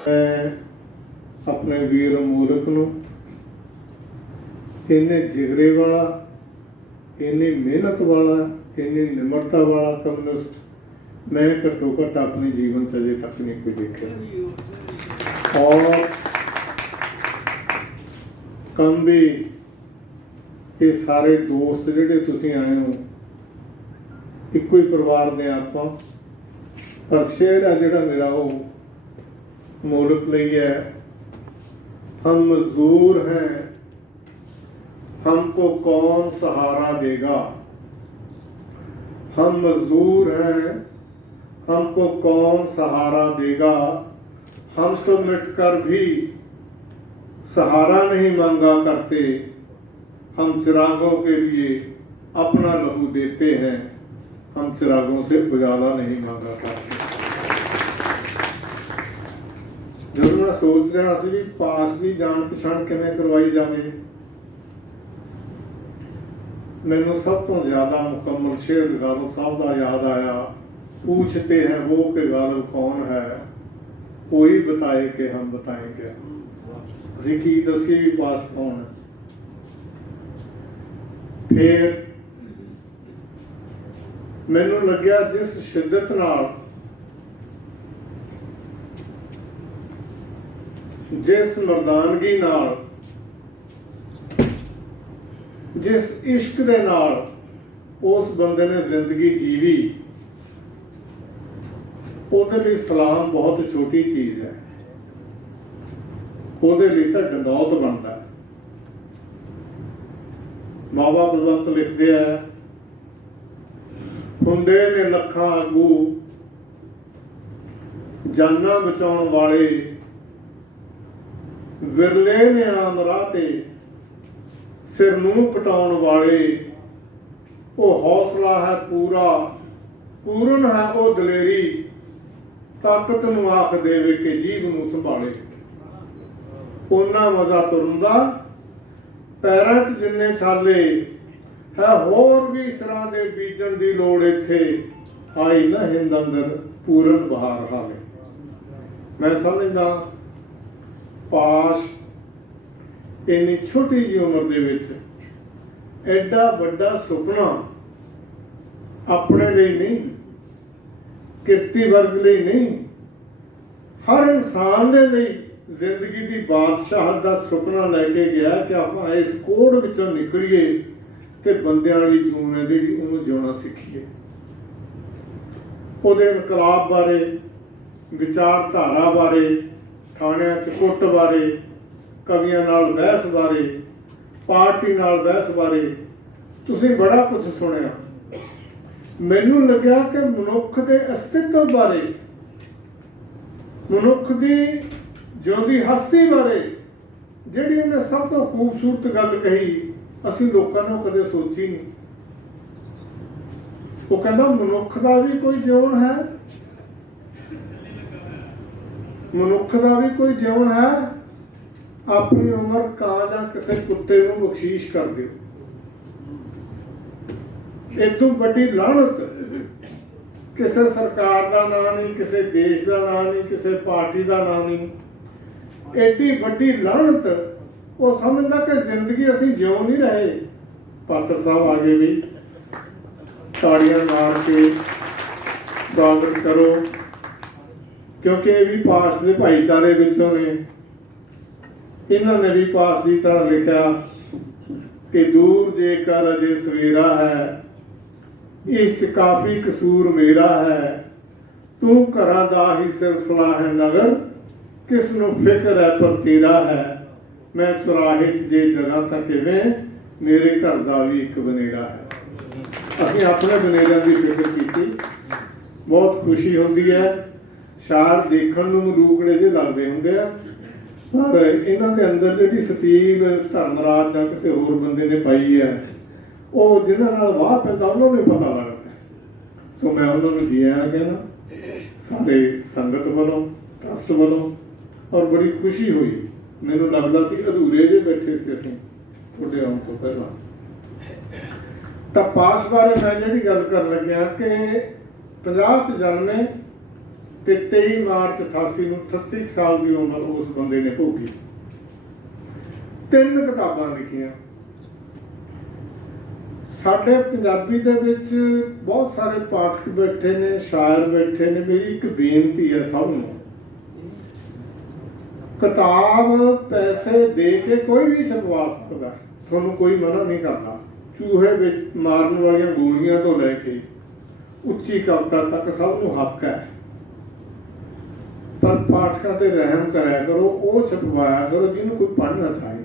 मैं अपने वीर मूलक नूं इन्ने जिगरे वाला, इन्नी मेहनत वाला, इन्नी निमरता वाला कम्युनिस्ट मैं घट्टो घट्ट अपने जीवन से अजे तक नहीं कोई देखा। और कम भी ये सारे दोस्त जिहड़े तुसीं आए हो इक्को ही परिवार दे आपां, पर शेर है जिहड़ा मेरा वो मुल्क लई है। हम मजदूर हैं, हमको कौन सहारा देगा। हम मजदूर हैं, हमको कौन सहारा देगा। हम तो मिटकर भी सहारा नहीं मांगा करते। हम चिरागों के लिए अपना लहू देते हैं, हम चिरागों से उजाला नहीं मांगा करते। जब मैं सोच रहा सी भी पास की जान पछाण किवें करवाई जाए, मैनू सब तो ज्यादा मुकम्मल शेर गालिब साहब का याद आया। पूछते हैं वो कि गालिब कौन है, कोई बताए कि हम बताएंगे। असीं की दसीए भी पास कौन है। फिर मैनू लग्या जिस शिद्दत नाल, जिस मर्दानगी नाल, जिस इश्क दे नाल उस बंदे ने जिंदगी जीवी, ਉਹਦੇ ਲਈ सलाम बहुत छोटी चीज़ है। ਉਹਦੇ ਲਈ ਤਾਂ ਡੰਡੌਤ ਬਣਦਾ। ਬਾਬਾ ਬਲਵੰਤ ਲਿਖਦੇ ਆ, ਹੁੰਦੇ ਨੇ ਲੱਖਾਂ ਆਗੂ ਜਾਨਾਂ ਬਚਾਉਣ ਵਾਲੇ, ਵਿਰਲੇ ਨੇ ਆਮ ਰਾਹ ਤੇ ਸਿਰ ਨੂੰ ਕਟਾਉਣ ਵਾਲੇ। ਉਹ ਹੌਸਲਾ ਹੈ ਪੂਰਾ, ਪੂਰਨ ਹੈ ਉਹ ਦਲੇਰੀ, ਤਾਕਤ ਨੂੰ ਆਖ ਦੇਵੇ ਕਿ ਜੀਵ ਨੂੰ ਸੰਭਾਲੇ। ਉਹਨਾਂ ਮਜ਼ਾ ਤੁਰਨ ਦਾ ਪੈਰਾਂ 'ਚ ਜਿੰਨੇ ਛਾਲੇ ਹੈ, ਹੋਰ ਵੀ ਸਿਰਾਂ ਦੇ ਬੀਜਣ ਦੀ ਲੋੜ ਇੱਥੇ, ਆਈ ਨਾ ਹਿੰਦ ਅੰਦਰ ਪੂਰਨ ਬਹਾਰ ਹਾਲੇ। ਮੈਂ ਸਮਝਦਾ ਪਾਸ਼ ਇੰਨੀ ਛੋਟੀ ਜਿਹੀ ਉਮਰ ਦੇ ਵਿੱਚ ਐਡਾ ਵੱਡਾ ਸੁਪਨਾ ਆਪਣੇ ਲਈ ਨਹੀਂ, ਕਿਰਤੀ ਵਰਗ ਲਈ ਨਹੀਂ, ਹਰ ਇਨਸਾਨ ਦੇ ਲਈ ਜ਼ਿੰਦਗੀ ਦੀ ਬਾਦਸ਼ਾਹਤ ਦਾ ਸੁਪਨਾ ਲੈ ਕੇ ਗਿਆ ਕਿ ਆਪਾਂ ਇਸ ਕੋੜ ਵਿੱਚੋਂ ਨਿਕਲੀਏ ਤੇ ਬੰਦਿਆਂ ਵਾਲੀ ਜੂਨ ਹੈ ਜਿਹੜੀ ਉਹਨੂੰ ਜਿਉਣਾ ਸਿੱਖੀਏ। ਉਹਦੇ ਇਨਕਲਾਬ ਬਾਰੇ, ਵਿਚਾਰਧਾਰਾ ਬਾਰੇ, ਥਾਣਿਆਂ 'ਚ ਕੁੱਟ ਬਾਰੇ, ਕਵੀਆਂ ਨਾਲ ਬਹਿਸ ਬਾਰੇ, ਪਾਰਟੀ ਨਾਲ ਬਹਿਸ ਬਾਰੇ ਤੁਸੀਂ ਬੜਾ ਕੁਝ ਸੁਣਿਆ। ਮੈਨੂੰ ਲੱਗਿਆ ਕਿ ਮਨੁੱਖ ਦੇ ਅਸਤਿਤਵ ਬਾਰੇ, ਮਨੁੱਖ ਦੀ ਜਿਉਂਦੀ ਹਸਤੀ ਬਾਰੇ ਜਿਹੜੀ ਉਹਨੇ ਸਭ ਤੋਂ ਖੂਬਸੂਰਤ ਗੱਲ ਕਹੀ, ਅਸੀਂ ਲੋਕਾਂ ਨੇ ਕਦੇ ਸੋਚੀ ਨਹੀਂ। ਉਹ ਕਹਿੰਦਾ ਮਨੁੱਖ ਦਾ ਵੀ ਕੋਈ ਜਿਉਣ ਹੈ, ਮਨੁੱਖ ਦਾ ਵੀ ਕੋਈ ਜਿਉਣ ਹੈ। ਆਪਣੀ ਉਮਰ ਕਾਂ ਜਾਂ ਕਿਸੇ ਕੁੱਤੇ ਨੂੰ ਬਖਸ਼ੀਸ਼ ਕਰ ਦਿਓ। ਇਦੋਂ ਵੱਡੀ ਲਾਹਨਤ ਕਿਸੇ ਸਰਕਾਰ ਦਾ ਨਾਂ ਨਹੀਂ, ਕਿਸੇ ਦੇਸ਼ ਦਾ ਨਾਂ ਨਹੀਂ, ਕਿਸੇ ਪਾਰਟੀ ਦਾ ਨਾਂ ਨਹੀਂ। ਐਡੀ ਵੱਡੀ ਲਾਹਨਤ ਉਹ ਸਮਝਦਾ ਕਿ ਜ਼ਿੰਦਗੀ ਅਸੀਂ ਜਿਉ ਨਹੀਂ ਰਹੇ। ਪਾਤਰ ਸਾਹਿਬ ਆ ਗਏ ਵੀ, ਤਾੜੀਆਂ ਮਾਰ ਕੇ ਸਵਾਗਤ ਕਰੋ, ਕਿਉਂਕਿ ਇਹ ਵੀ ਪਾਸ ਦੇ ਭਾਈਚਾਰੇ ਵਿੱਚੋਂ ਨੇ। ਇਹਨਾਂ ਨੇ ਵੀ ਪਾਸ ਦੀ ਤਰ੍ਹਾਂ ਲਿਖਿਆ ਕਿ ਦੂਰ ਜੇਕਰ ਅਜੇ ਸਵੇਰਾ ਹੈ, ਇਸ 'ਚ ਕਾਫੀ ਕਸੂਰ ਮੇਰਾ ਹੈ। ਤੂੰ ਘਰਾਂ ਦਾ ਹੀ ਸਿਲਸਿਲਾ ਹੈ ਨਗਰ, ਕਿਸ ਨੂੰ ਫਿਕਰ ਹੈ ਪਰ ਤੇਰਾ ਹੈ। ਮੈਂ ਚੁਰਾਹੇ 'ਚ ਜੇ ਜਗ੍ਹਾ ਤਾਂ ਕਿਵੇਂ, ਮੇਰੇ ਘਰ ਦਾ ਵੀ ਇੱਕ ਬਨੇਰਾ ਹੈ। ਅਸੀਂ ਆਪਣੇ ਬਨੇਰਿਆਂ ਦੀ ਫਿਕਰ ਕੀਤੀ, ਬਹੁਤ ਖੁਸ਼ੀ ਹੁੰਦੀ ਹੈ। ਸ਼ਾਰ ਦੇਖਣ ਨੂੰ ਮਲੂਕੜੇ ਜਿਹੇ ਲੱਗਦੇ ਹੁੰਦੇ ਆ, ਪਰ ਇਹਨਾਂ ਦੇ ਅੰਦਰ ਜਿਹੜੀ ਸਟੀਲ ਧਰਮਰਾਜ ਜਾਂ ਕਿਸੇ ਹੋਰ ਬੰਦੇ ਨੇ ਪਾਈ ਹੈ, ਉਹ ਜਿਹਨਾਂ ਨਾਲ ਵਾਹ ਪੈਂਦਾ ਉਹਨਾਂ ਨੂੰ ਪਤਾ ਲੱਗਦਾ। ਸੋ ਮੈਂ ਉਹਨਾਂ ਨੂੰ ਜੀ ਆਇਆਂ ਕਹਿਣਾ ਸਾਡੇ ਸੰਗਤ ਵੱਲੋਂ, ਟਰਸਟ ਵੱਲੋਂ, ਔਰ ਬੜੀ ਖੁਸ਼ੀ ਹੋਈ। ਮੈਨੂੰ ਲੱਗਦਾ ਸੀ ਅਧੂਰੇ ਜਿਹੇ ਬੈਠੇ ਸੀ ਅਸੀਂ ਤੁਹਾਡੇ ਆਉਣ ਤੋਂ ਪਹਿਲਾਂ। ਤਾਂ ਪਾਸ ਬਾਰੇ ਮੈਂ ਜਿਹੜੀ ਗੱਲ ਕਰਨ ਲੱਗਿਆ ਕਿ 50 'ਚ ਜਨਮੇ ਤੇ 23 ਮਾਰਚ 88 ਨੂੰ 38 ਸਾਲ ਦੀ ਉਮਰ ਉਸ ਬੰਦੇ ਨੇ ਭੋਗੀ। 3 ਕਿਤਾਬਾਂ ਲਿਖੀਆਂ। ਸਾਡੇ ਪੰਜਾਬੀ ਦੇ ਵਿੱਚ ਬਹੁਤ ਸਾਰੇ ਪਾਠਕ ਬੈਠੇ ਨੇ, ਸ਼ਾਇਰ ਬੈਠੇ ਨੇ। ਮੇਰੀ ਇੱਕ ਬੇਨਤੀ ਹੈ ਸਭ ਨੂੰ, ਕਿਤਾਬ ਪੈਸੇ ਦੇ ਕੇ ਕੋਈ ਵੀ ਛਪਵਾ ਸਕਦਾ, ਤੁਹਾਨੂੰ ਕੋਈ ਮਨਾ ਨਹੀਂ ਕਰਦਾ। ਚੂਹੇ ਵਿੱਚ ਮਾਰਨ ਵਾਲੀਆਂ ਗੋਲੀਆਂ ਤੋਂ ਲੈ ਕੇ ਉੱਚੀ ਕਵਿਤਾ ਤੱਕ ਸਭ ਨੂੰ ਹੱਕ ਹੈ, ਪਰ ਪਾਠਕਾਂ ਤੇ ਰਹਿਮ ਕਰਿਆ ਕਰੋ, ਉਹ ਛਪਵਾਇਆ ਕਰੋ ਜਿਹਨੂੰ ਕੋਈ ਪੜ੍ਹਨਾ ਚਾਹੇ।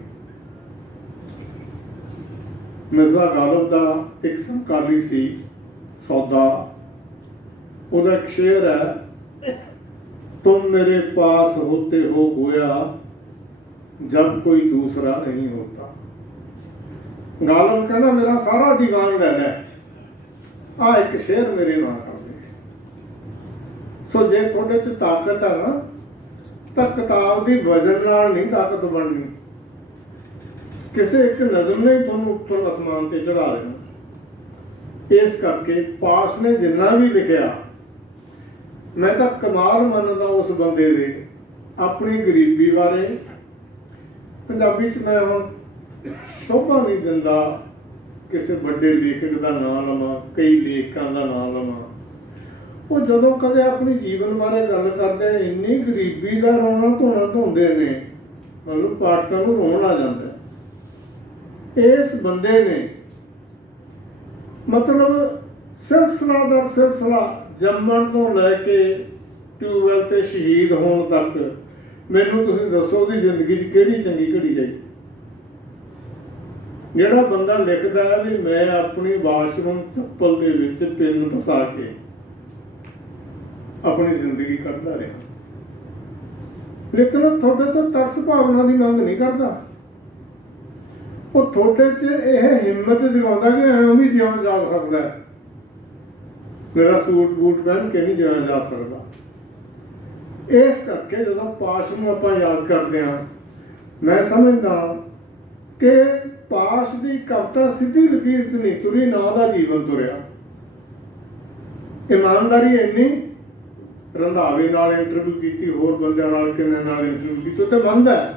ਮਿਰਜ਼ਾ ਗਾਲਬ ਦਾ ਇੱਕ ਸਮਕਾਲੀ ਸੀ ਸੌਦਾ, ਉਹਦਾ ਇੱਕ ਸ਼ੇਰ ਹੈ, तुम मेरे पास होते हो गोया जब कोई दूसरा नहीं होता। गालम कहना मेरा सारा दीवान ले लै, आ एक शेर मेरे नाम कर दे। सो जे थोड़े च ताकत है ना, तो किताब की वजन नाल नहीं ताकत बननी, किसी एक नज़म ने तुम उपर आसमान से चढ़ा देना। इस करके पास ने जिन्ना भी लिखा, मैं तो कमाल मनदा उस बंदे दे अपनी गरीबी बारे। पंजाबी च मैं हुण शोभा नहीं दिंदा किसी बड़े लेखक का नाम लवां, कई लेखकों का नाम लवां। वो जदों कदे अपनी जीवन बारे गल करदे इन्नी गरीबी का रोना धोना धोंदे ने, मतलब पाठकां नूं रोण आ जांदा। इस बंदे ने मतलब सिलसिला दर सिलसिला जम्मण तो लैके ट्यूबवैल ते शहीद होने तक, मैनूं तुसीं दसो दी जिंदगी च किहड़ी चंगी घड़ी जाई। जिहड़ा बंदा लिखदा है भी मैं अपनी वाशरूम चप्पल दे विच पिन फसा के अपनी जिंदगी कटदा रहा, लेकिन थोड़े तो तरस भावना की मंग नहीं करता। वो थोड़े च यह हिम्मत जगाउंदा कि ऐवें भी जिउं जा सकदा है, मेरा सूट बूट पहन के नहीं जाया जा सकता। इस करके जो पाश में आप याद करते हैं, मैं समझदा कि पाश की कविता सीधी लकीर च नहीं तुरी, ना का जीवन तुरया। ईमानदारी इन्नी, रंधावे नाल इंटरव्यू की, होर बंदियां नाल किन्ने नाल इंटरव्यू की, तो मनदा है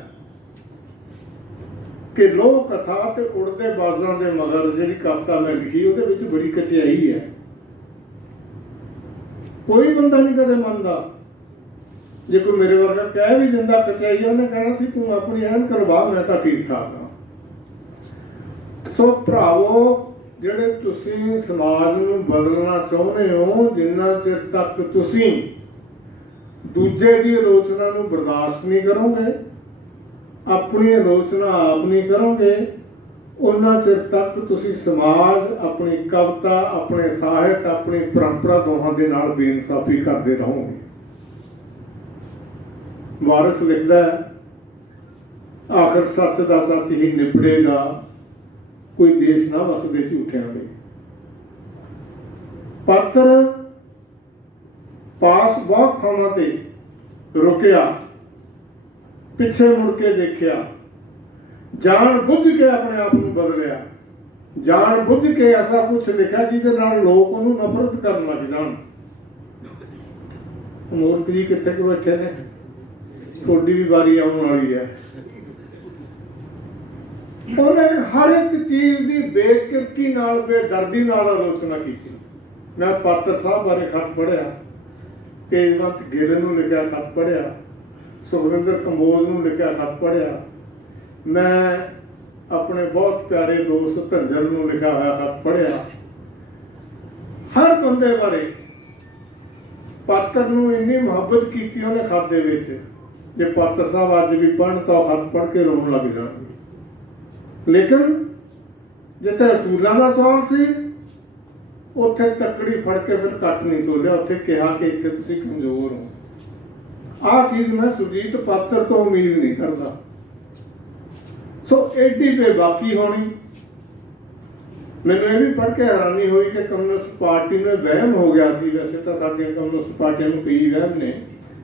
कि लोक कथा ते उड़दे बाजां दे मगर जिहड़ी कविता मैं लिखी उहदे विच बड़ी कचियाई है। कोई बंदा नहीं कदे मनदा, जे कोई मेरे वर्गा कह भी दिंदा कचाई, उन्हें कहना सी तू अपनी ऐन करवा, मैं तो ठीक ठाक हाँ। सो भरावो, जिहड़े तुसीं समाज नूं बदलना चाहुंदे हो, जिन्ना चिर तक तुसीं दूजे की आलोचना नूं बर्दाश्त नहीं करोगे, अपनी आलोचना आप नहीं करोगे, उन्ना चिर तक तुसी समाज, अपनी कविता, अपने साहित्य, अपनी परंपरा दोहां दे नाल बेइंसाफी करते रहोगे। वारिस लिखदा है, आखिर सच दा सच ही निबड़ेगा, कोई देश ना वसदे झूठियां दे। पात्र पास बहुत थावां ते रुकिया, पिछे मुड़ के देखिया, जान बुझ के अपने आप को बदलिया, जान बुझ के ऐसा कुछ लिखा जिहदे नाल लोग उहनूं नफरत करन लग जाण। मूर्ख जी कित्थे क बैठे ने, थोड़ी भी बारी आउण वाली है। उन्हें हर एक चीज की बेकिरकी नाल, बेदर्दी नाल आलोचना की। मैं पात्र साहब बारे खत पढ़िया, तेजवंत गिल नूं लिखिया खत पढ़िया, सुखविंदर कंबोज नूं लिखिया खत पढ़िया, मैं अपने बहुत प्यारे दोस्त धंजल नूं लिखा हुआ खत पढ़िया। हर बंदे बारे पात्र नूं इन्नी मुहब्बत की उन्हें खत दे विच, जे पात्र साहब अज भी पढ़न तो खत पढ़ के रोन लग जाएंगे। लेकिन जिथे असूलों का सवाल सी, उत्थे तकड़ी फड़ के फिर कट नहीं तोलिया, उत्थे कहा कि इत्थे तुसीं कमजोर हो। आ चीज़ मैं सुरजीत पात्र तो उम्मीद नहीं करता। सो एडी बेबाकी होनी, मैंने ये भी पढ़ के हैरानी हुई कि कम्युनिस्ट पार्टी में वहम हो गया सी। वैसे तो साडियां कम्युनिस्ट पार्टियां नूं कई वहम ने,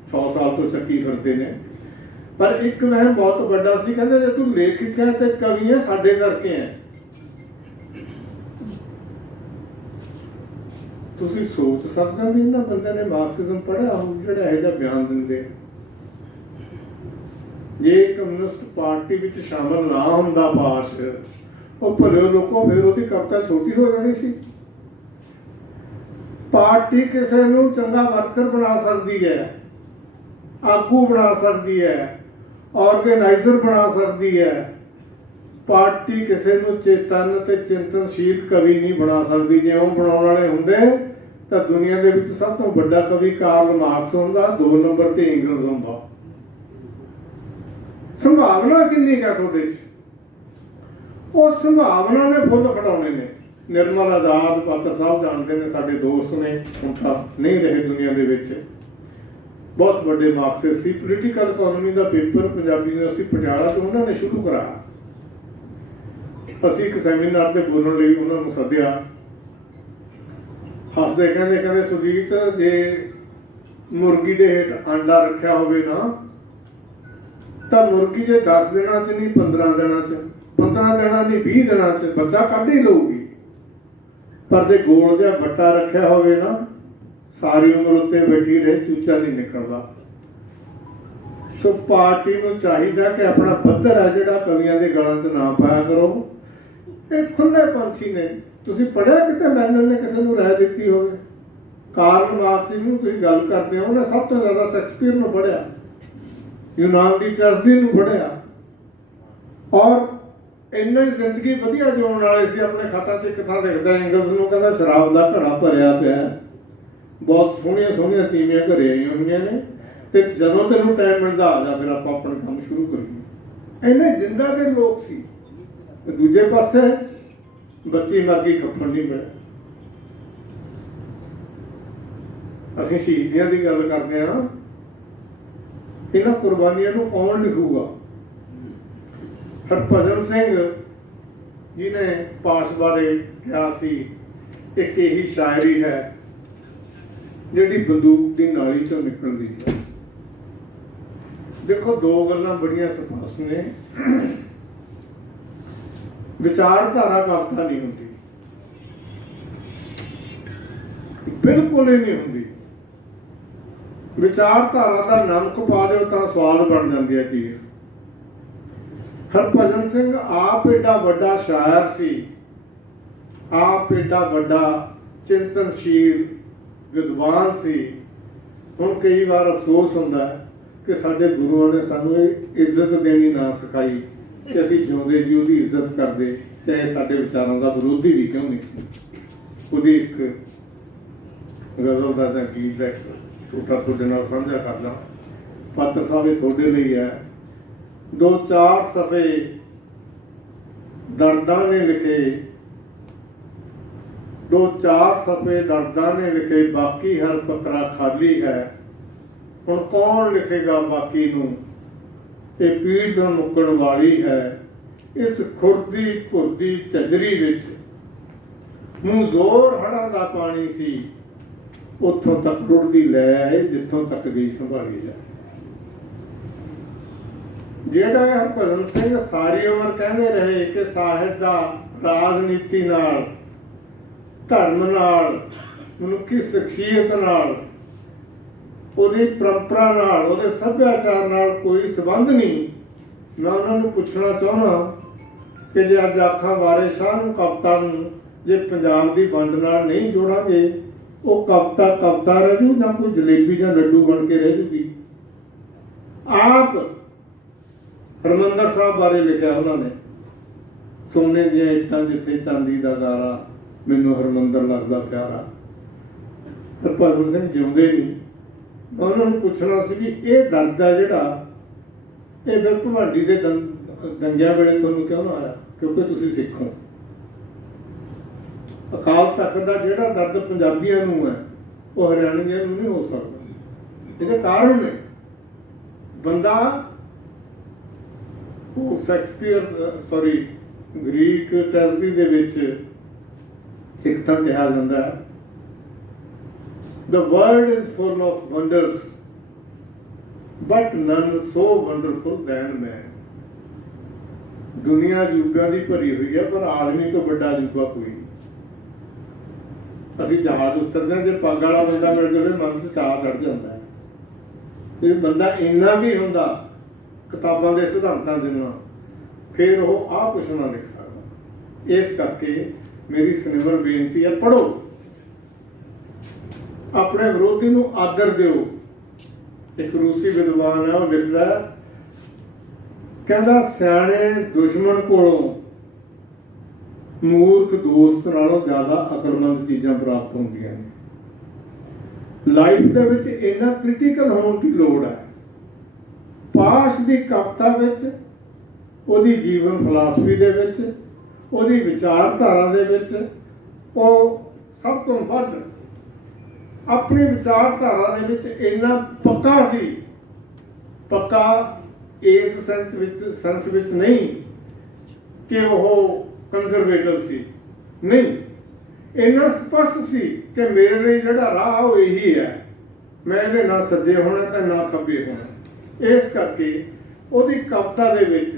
100 साल तो चक्की फिरते ने, पर एक वहम बहुत बड़ा सी, कहते जे तू लेखक है तो कवि है साडे करके है। ਤੁਸੀਂ ਸੋਚ ਸਕਦੇ ਹੋ ਵੀ ਇਹਨਾਂ ਬੰਦਿਆਂ ਨੇ ਮਾਰਕਸਿਜ਼ਮ ਪੜ੍ਹਿਆ ਹੋਊ ਜਿਹੜਾ ਇਹੋ ਜਿਹਾ ਬਿਆਨ ਦਿੰਦੇ ਆ? ਜੇ ਕਮਿਊਨਿਸਟ ਪਾਰਟੀ ਵਿੱਚ ਸ਼ਾਮਲ ਨਾ ਹੁੰਦਾ ਪਾਸ਼, ਉਹ ਭਲੇ ਲੋਕੋ, ਫਿਰ ਉਹਦੀ ਕਵਿਤਾ ਛੋਟੀ ਹੋ ਜਾਣੀ ਸੀ। ਪਾਰਟੀ ਕਿਸੇ ਨੂੰ ਚੰਗਾ ਵਰਕਰ ਬਣਾ ਸਕਦੀ ਹੈ, ਆਗੂ ਬਣਾ ਸਕਦੀ ਹੈ, ਆਰਗੇਨਾਈਜ਼ਰ ਬਣਾ ਸਕਦੀ ਹੈ। ਪਾਰਟੀ ਕਿਸੇ ਨੂੰ ਚੇਤਨ ਤੇ ਚਿੰਤਨਸ਼ੀਲ ਕਵੀ ਨਹੀਂ ਬਣਾ ਸਕਦੀ। ਜੇ ਉਹ ਬਣਾਉਣ ਵਾਲੇ ਹੁੰਦੇ ਤਾਂ ਦੁਨੀਆ ਦੇ ਵਿੱਚ ਸਭ ਤੋਂ ਵੱਡਾ ਕਵੀ ਕਾਰਲ ਮਾਰਕਸ ਹੁੰਦਾ, 2 ਨੰਬਰ ਤੇ ਇੰਗਲਜ਼ ਹੁੰਦਾ। ਸੰਭਾਵਨਾ ਕਿੰਨੀ ਕੁ ਤੁਹਾਡੇ 'ਚ? ਉਹ ਸੰਭਾਵਨਾ ਨੇ ਫੁੱਲ ਖੜਾਉਣੇ ਨੇ। ਨਿਰਮਲ ਆਜ਼ਾਦ ਪਾਤਰ ਸਾਹਿਬ ਜਾਣਦੇ ਨੇ, ਸਾਡੇ ਦੋਸਤ ਨੇ, ਹੁਣ ਤਾਂ ਨਹੀਂ ਰਹੇ ਦੁਨੀਆ ਦੇ ਵਿੱਚ, ਬਹੁਤ ਵੱਡੇ ਮਾਰਕਸਿਸਟ ਸੀ। ਪੋਲੀਟੀਕਲ ਇਕਨੋਮੀ ਦਾ ਪੇਪਰ ਪੰਜਾਬੀ ਯੂਨੀਵਰਸਿਟੀ ਪਟਿਆਲਾ ਤੋਂ ਉਹਨਾਂ ਨੇ ਸ਼ੁਰੂ ਕਰਾਇਆ। ਅਸੀਂ ਇੱਕ ਸੈਮੀਨਾਰ ਤੇ ਬੋਲਣ ਲਈ ਉਹਨਾਂ ਨੂੰ ਸੱਦਿਆ। ਹੱਸਦੇ ਕਹਿੰਦੇ ਸੁਜੀਤ, ਜੇ ਮੁਰਗੀ ਦੇ ਹੇਠ ਆਂਡਾ ਰੱਖਿਆ ਹੋਵੇ ਨਾ, ਤਾਂ ਮੁਰਗੀ ਜੇ 10 ਦਿਨਾਂ 'ਚ ਨਹੀਂ 15 ਦਿਨਾਂ 'ਚ, 15 ਦਿਨਾਂ ਨਹੀਂ 20 ਦਿਨਾਂ 'ਚ ਬੱਚਾ ਕੱਢ ਹੀ ਲਊਗੀ। ਪਰ ਜੇ ਗੋਲ ਜਿਹਾ ਵੱਟਾ ਰੱਖਿਆ ਹੋਵੇ ਨਾ, ਸਾਰੀ ਉਮਰ ਉੱਤੇ ਬੈਠੀ ਰਹੇ, ਚੂਚਾ ਨਹੀਂ ਨਿਕਲਦਾ। ਸੋ ਪਾਰਟੀ ਨੂੰ ਚਾਹੀਦਾ ਕਿ ਆਪਣਾ ਪੱਧਰ ਹੈ ਜਿਹੜਾ ਕਵੀਆਂ ਦੇ ਗਲਾਂ 'ਚ ਨਾ ਪਾਇਆ ਕਰੋ। ਇਹ ਖੁੱਲੇ ਪੰਛੀ ਨੇ। ਤੁਸੀਂ ਪੜ੍ਹਿਆ ਕਿਤੇ ਲੈਨਨ ਨੇ ਕਿਸੇ ਨੂੰ ਰਾਏ ਦਿੱਤੀ ਹੋਵੇ? ਕਾਰਲ ਮਾਰਕਸ ਨੂੰ ਤੁਸੀਂ ਗੱਲ ਕਰਦੇ ਹੋ, ਉਹਨੇ ਸਭ ਤੋਂ ਜ਼ਿਆਦਾ ਸ਼ੇਕਸਪੀਅਰ ਨੂੰ ਪੜ੍ਹਿਆ, ਯੂਨਾਨ ਦੀ ਟ੍ਰੈਜਡੀ ਨੂੰ ਪੜ੍ਹਿਆ, ਔਰ ਇੰਨੀ ਜ਼ਿੰਦਗੀ ਵਧੀਆ ਜਿਉਣ ਵਾਲੇ ਸੀ। ਆਪਣੇ ਖਾਤਾ 'ਚ ਇੱਕ ਥਾਂ ਲਿਖਦਾ ਇੰਗਲਜ਼ ਨੂੰ, ਕਹਿੰਦਾ ਸ਼ਰਾਬ ਦਾ ਘੜਾ ਭਰਿਆ ਪਿਆ, ਬਹੁਤ ਸੋਹਣੀਆਂ ਸੋਹਣੀਆਂ ਤੀਵੀਆਂ ਘਰੇ ਆਈਆਂ ਹੋਈਆਂ ਨੇ, ਤੇ ਜਦੋਂ ਤੈਨੂੰ ਟਾਈਮ ਮਿਲਦਾ ਆ ਜਾ, ਫਿਰ ਆਪਾਂ ਆਪਣਾ ਕੰਮ ਸ਼ੁਰੂ ਕਰੀਏ। ਇੰਨੇ ਜਿੰਦਾ ਦੇ ਲੋਕ ਸੀ। ਦੂਜੇ ਪਾਸੇ ਬੱਚੀ ਮਰ ਗਈ, ਖੱਫਣ ਨਹੀਂ ਮਿਲਿਆ। ਅਸੀਂ ਸ਼ਹੀਦੀਆਂ ਦੀ ਗੱਲ ਕਰਦੇ ਹਾਂ, ਇਹਨਾਂ ਕੁਰਬਾਨੀਆਂ ਨੂੰ ਕੌਣ ਲਿਖੂਗਾ? ਹਰਭਜਨ ਸਿੰਘ ਜੀ ਨੇ ਪਾਸ਼ ਬਾਰੇ ਕਿਹਾ ਸੀ, ਇੱਕ ਇਹੀ ਸ਼ਾਇਰੀ ਹੈ ਜਿਹੜੀ ਬੰਦੂਕ ਦੀ ਨਾਲੀ ਚੋਂ ਨਿਕਲਦੀ ਹੈ। ਦੇਖੋ, 2 ਗੱਲਾਂ ਬੜੀਆਂ ਸਪਸ਼ਟ ਨੇ। ਵਿਚਾਰਧਾਰਾ ਕਵਿਤਾ ਨਹੀਂ ਹੁੰਦੀ, ਬਿਲਕੁਲ ਹੀ ਨਹੀਂ ਹੁੰਦੀ। ਵਿਚਾਰਧਾਰਾ ਦਾ ਨਮਕ ਪਾ ਦਿਓ ਤਾਂ ਸਵਾਦ ਬਣ ਜਾਂਦੀ ਹੈ ਚੀਜ਼। ਹਰਭਜਨ ਸਿੰਘ ਆਪ ਏਡਾ ਵੱਡਾ ਸ਼ਾਇਰ ਸੀ, ਆਪ ਏਡਾ ਵੱਡਾ ਚਿੰਤਨਸ਼ੀਲ ਵਿਦਵਾਨ ਸੀ। ਹੁਣ ਕਈ ਵਾਰ ਅਫਸੋਸ ਹੁੰਦਾ ਕਿ ਸਾਡੇ ਗੁਰੂਆਂ ਨੇ ਸਾਨੂੰ ਇਹ ਇੱਜ਼ਤ ਦੇਣੀ ਨਾ ਸਿਖਾਈ ਕਿ ਅਸੀਂ ਜਿਉਂਦੇ ਜੀ ਉਹਦੀ ਇੱਜ਼ਤ ਕਰਦੇ, ਚਾਹੇ ਸਾਡੇ ਵਿਚਾਰਾਂ ਦਾ ਵਿਰੋਧੀ ਵੀ ਕਿਉਂ ਨਹੀਂ ਸੀ। ਉਹਦੀ ਇੱਕ ਗਜ਼ਲ ਦਾ ਜਾਂ ਗੀਤ ਦਾ ਛੋਟਾ ਤੁਹਾਡੇ ਨਾਲ ਸਾਂਝਾ ਕਰਦਾ। ਪਾਤਰ ਸਾਹਿਬ, ਇਹ ਤੁਹਾਡੇ ਲਈ ਹੈ। 2-4 ਸਫ਼ੇ ਦਰਦਾਂ ਨੇ ਲਿਖੇ, 2-4 ਸਫ਼ੇ ਦਰਦਾਂ ਨੇ ਲਿਖੇ, ਬਾਕੀ ਹਰ ਪੱਤਰਾ ਖਾਲੀ ਹੈ। ਹੁਣ ਕੌਣ ਲਿਖੇਗਾ ਬਾਕੀ ਨੂੰ? ਇਹ ਪੀੜ ਤੋਂ ਮੁੱਕਣ ਵਾਲੀ ਹੈ। ਇਸ ਖੁਰਦੀ ਭੁਰਦੀ ਝੱਜਰੀ ਵਿੱਚ ਮੂੰਹ ਜ਼ੋਰ ਹੜਾਂ ਦਾ ਪਾਣੀ ਸੀ, ਉੱਥੋਂ ਤੱਕ ਰੁੜਦੀ ਲੈ ਆਏ ਜਿੱਥੋਂ ਤੱਕ ਗਈ ਸੰਭਾਲੀ ਜਾ। ਜਿਹੜਾ ਹਰਭਜਨ ਸਿੰਘ ਸਾਰੀ ਉਮਰ ਕਹਿੰਦੇ ਰਹੇ ਕਿ ਸਾਹਿਤ ਦਾ ਰਾਜਨੀਤੀ ਨਾਲ, ਧਰਮ ਨਾਲ, ਮਨੁੱਖੀ ਸ਼ਖਸੀਅਤ ਨਾਲ, ਉਹਦੀ ਪਰੰਪਰਾ ਨਾਲ, ਉਹਦੇ ਸੱਭਿਆਚਾਰ ਨਾਲ ਕੋਈ ਸੰਬੰਧ ਨਹੀਂ। ਮੈਂ ਉਹਨਾਂ ਨੂੰ ਪੁੱਛਣਾ ਚਾਹੁੰਦਾ ਕਿ ਜੇ ਅੱਜ ਆਖਾਂ ਵਾਰਿਸ ਸ਼ਾਹ ਨੂੰ, ਕਵਿਤਾ ਨੂੰ, ਜੇ ਪੰਜਾਬ ਦੀ ਵੰਡ ਨਾਲ ਨਹੀਂ ਜੋੜਾਂਗੇ, ਉਹ ਕਵਿਤਾ ਕਵਿਤਾ ਰਹਿ ਜੂ ਜਾਂ ਕੋਈ ਜਲੇਬੀ ਜਾਂ ਲੱਡੂ ਬਣ ਕੇ ਰਹਿ ਜੂਗੀ। ਆਪ ਹਰਿਮੰਦਰ ਸਾਹਿਬ ਬਾਰੇ ਲਿਖਿਆ ਉਹਨਾਂ ਨੇ, ਸੋਨੇ ਦੀਆਂ ਇੱਟਾਂ ਜਿੱਥੇ ਚਾਂਦੀ ਦਾ ਗਾਰਾ, ਮੈਨੂੰ ਹਰਿਮੰਦਰ ਲੱਗਦਾ ਪਿਆਰਾ। ਹਰਭਜਨ ਸਿੰਘ ਜਿਉਂਦੇ ਨਹੀਂ। ਉਹਨਾਂ ਨੂੰ ਪੁੱਛਣਾ ਸੀ ਵੀ ਇਹ ਦਰਦ ਹੈ ਜਿਹੜਾ, ਇਹ ਫਿਰ ਭਵਾਡੀ ਦੇ ਦੰਗਿਆਂ ਵੇਲੇ ਤੁਹਾਨੂੰ ਕਿਉਂ ਨਾ ਆਇਆ? ਕਿਉਂਕਿ ਤੁਸੀਂ ਸਿੱਖ ਹੋ। ਅਕਾਲ ਤਖਤ ਦਾ ਜਿਹੜਾ ਦਰਦ ਪੰਜਾਬੀਆਂ ਨੂੰ ਹੈ, ਉਹ ਹਰਿਆਣਵੀਆਂ ਨੂੰ ਨਹੀਂ ਹੋ ਸਕਦਾ। ਇਹਦੇ ਕਾਰਨ ਨੇ। ਬੰਦਾ ਉਹ ਸ਼ੇਕਸਪੀਅਰ ਗ੍ਰੀਕ ਟ੍ਰੈਜਡੀ ਦੇ ਵਿੱਚ ਇੱਕ ਤਾਂ ਕਿਹਾ ਜਾਂਦਾ ਹੈ, The world is full of wonders, but none so wonderful than man. ਦੁਨੀਆ ਅਜੂਬਿਆਂ ਦੀ ਭਰੀ ਹੋਈ ਹੈ, ਪਰ ਆਦਮੀ ਤੋਂ ਵੱਡਾ ਅਜੂਬਾ ਕੋਈ ਨਹੀਂ। ਅਸੀਂ ਜਹਾਜ਼ ਉਤਰਦੇ ਜੇ पग वाला बंदा मिल जाए मन से चाह चढ़ जाता है। ये बंदा इन्ना भी होंदा किताबां दे सिद्धांतां जिन्ना फिर वो आ कुछ ना लिख सकता। इस करके मेरी सनिवर बेनती है, पढ़ो, अपने विरोधी नूं आदर दिओ। एक रूसी विद्वान है वो लिखदा कहंदा सियाणे दुश्मन कोलों मूर्ख दोस्त नालों ज़्यादा अकलमंद चीज़ां प्राप्त होंदियां ने। लाइफ दे विच इन्ना क्रिटिकल होने की लोड़ है। पाश की कविता विच, ओहदी जीवन फिलासफी दे विच, ओहदी विचारधारा दे विच वो सब तो वध अपनी विचारधारा दे विच इन्ना पक्का सी। पक्का इस सेंस विच नहीं कि वह कंजरवेटिव सी, नहीं, इन्ना स्पष्ट सी कि मेरे लिए जिहड़ा राह वो यही है, मैं इहदे ना सज्जे होना ते ना खब्बे होना। इस करके ओहदी कविता दे विच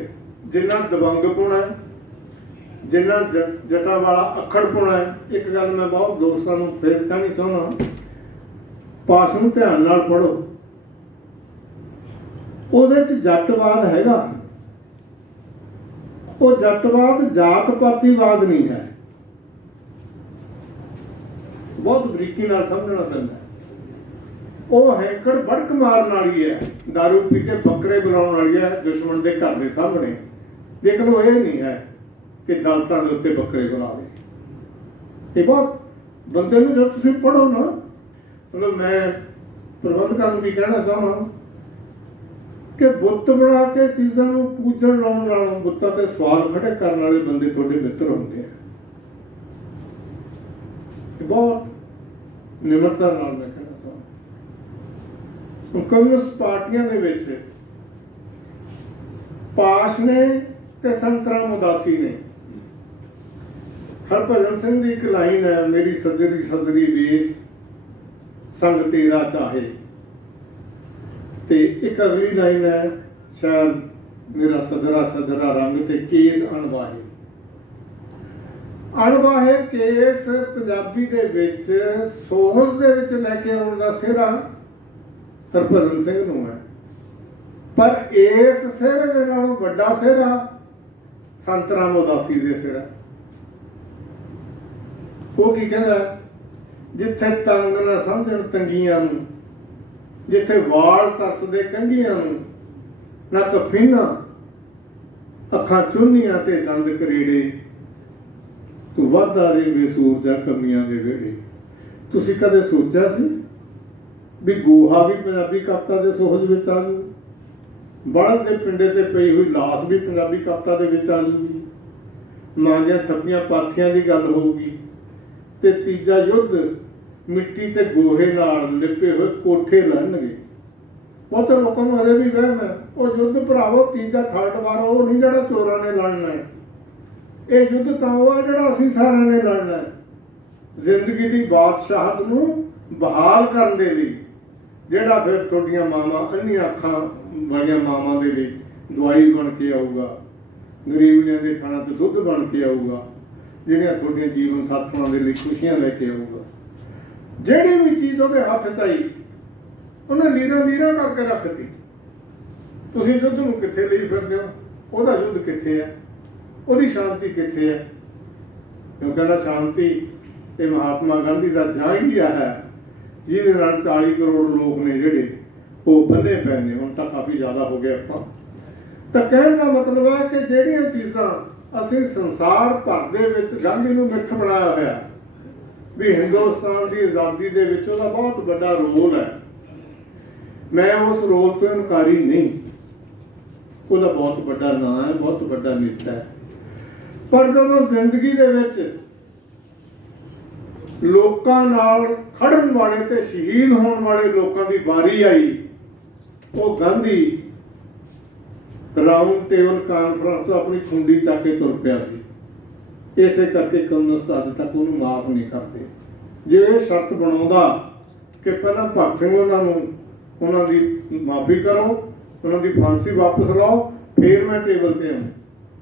जिन्ना दबंगपुण है, जिन्ना जटा वाला अखड़पुण है। एक गल मैं बहुत दोस्तों को फिर कहनी चाहना, पाश नूं ध्यान नाल पढ़ो, ਉਹਦੇ ਚ ਜੱਟਵਾਦ ਹੈਗਾ। ਉਹ ਜੱਟਵਾਦ ਜਾਤ ਪਾਤੀਵਾਦ ਨਹੀਂ ਹੈ। ਬਹੁਤ ਬਰੀਕੀ ਨਾਲ ਸਮਝਣਾ ਪੈਂਦਾ। ਉਹ ਹੈਂਕੜ ਬੜਕ ਮਾਰਨ ਵਾਲੀ ਹੈ, दारू ਪੀ ਕੇ ਬੱਕਰੇ ਬੁਲਾਉਣ ਵਾਲੀ ਹੈ ਦੁਸ਼ਮਣ ਦੇ ਘਰ ਦੇ ਸਾਹਮਣੇ। ਲੇਕਿਨ ਉਹ ਇਹ ਨਹੀਂ ਹੈ ਕਿ ਦਲਤਾਂ ਦੇ ਉੱਤੇ ਬੱਕਰੇ ਬੁਲਾਵੇ। ਇਹ ਬਹੁਤ ਬੰਦੇ ਨੂੰ ਜਦ ਤੁਸੀਂ ਪੜ੍ਹੋ ਨਾ, ਮਤਲਬ ਮੈਂ ਪ੍ਰਬੰਧਕਾਂ ਨੂੰ ਵੀ ਕਹਿਣਾ ਚਾਹੁੰਦਾ कि बुत बना के चीज़ों को पूजन लाने नालों बुत्तां ते सवाल खड़े करने वाले बंदे तुहाडे मित्र होंदे हैं। बहुत निमरता नाल मैं कहना चाहुंदा, कम्युनिस्ट पार्टियां दे विच पाश ने ते संतराम उदासी ने। हरभजन सिंह की एक लाइन है, मेरी सजरी सजरी वेस संग तेरा चाहे। ते एक अगली लाइन है, शायद मेरा सदरा सदरा रंग ते केस अणवाहे। अणवाहे केस पंजाबी दे विच सोहज दे विच लैके आउण दा सिहरा हरभजन सिंह नूं है, पर इस सिहरे दे नालों वड्डा सिहरा संत राम उदासी दे सिर है। वो की कहंदा, जिथे तंग ना समझण तंगियां नूं, जिथे वाल तरसदे कंघियां नूं, नक फिन्ना अखां चुन्नियां ते दंद करेड़े, तू वधदा रहे बेसूरजा कमियां दे वेड़े। तुसीं कदे सोचिया सी भी गोहा भी पंजाबी कविता दे सोहज विच आ जू, बड़द दे पिंडे ते पई हुई लाश भी पंजाबी कविता दे विच आ जूगी, मां दियां थप्पियां पाथियां दी गल होऊगी, ते तीजा युद्ध मिट्टी ते गोहे नाल लिपे हुए कोठे लड़नगे। बहुत लोगों को अजे भी वहम है, वो युद्ध भरावो तीजा थर्ड वार वो नहीं जिहड़ा चोरां ने लड़ना है, ये युद्ध तां वो जिहड़ा असीं सारिआं ने लड़ना है। जिंदगी की बादशाहत नूं बहाल करन दे लई, जिहड़ा फिर तुहाडीआं मावां अन्नियां अखां वालियां मावां दे लई दवाई बन के आऊगा, गरीबियां दे खाणा ते दुੱਧ बन के आऊगा, जिहड़ियां तुहाडीआं जीवन साथीआं दे लई खुशियां लैके आऊगा। ਜਿਹੜੀ भी चीज़ ਉਹਦੇ हथ च आई ਉਹਨੇ ਲੀਰਾਂ ਲੀਰਾਂ करके रखती। ਤੁਸੀਂ युद्ध ਨੂੰ ਕਿੱਥੇ ਲਈ ਫਿਰਦੇ ਹੋ? ਉਹਦਾ युद्ध ਕਿੱਥੇ ਹੈ? ਉਹਦੀ ਸ਼ਾਂਤੀ ਕਿੱਥੇ ਹੈ? ਕਿਉਂ ਕਹਿੰਦਾ ਸ਼ਾਂਤੀ ਇਹ ਮਹਾਤਮਾ ਗਾਂਧੀ ਦਾ ਜਾਹੀਆ ਹੈ, ਜਿਹਦੇ ਨਾਲ 40 ਕਰੋੜ ਲੋਕ ਨੇ ਜਿਹੜੇ ਉਹ ਬੰਨੇ ਪਏ ਨੇ। ਹੁਣ ਤਾਂ ਕਾਫੀ ਜ਼ਿਆਦਾ ਹੋ ਗਏ ਆਪਾਂ। ਤਾਂ ਕਹਿਣ ਦਾ ਮਤਲਬ ਹੈ ਕਿ ਜਿਹੜੀਆਂ ਚੀਜ਼ਾਂ ਅਸੀਂ ਸੰਸਾਰ ਭਰ ਦੇ ਵਿੱਚ ਗਾਂਧੀ ਨੂੰ ਮਿੱਥ ਬਣਾਇਆ ਹੋਇਆ भी हिंदुस्तान की आज़ादी दे विच उहदा बहुत बड़ा रोल है, मैं उस रोल तो इनकारी नहीं, उहदा बहुत बड़ा नाम है, बहुत बड़ा नेता है। पर जदों जिंदगी दे विच लोकां नाल खड़न वाले ते शहीद होने वाले लोकां दी वारी आई, वो गांधी राउंड टेबल कानफ्रेंस तो अपनी खुंडी चक के तुर पिया सी। इसे करके कम्युनिस्ट अज तक उन्होंने माफ नहीं करते। जे ये शर्त बनाउंदा कि पहला भगत सिंह उन्होंने माफ़ी करो, उन्होंने फांसी वापस लाओ, फिर मैं टेबल पर आऊँ,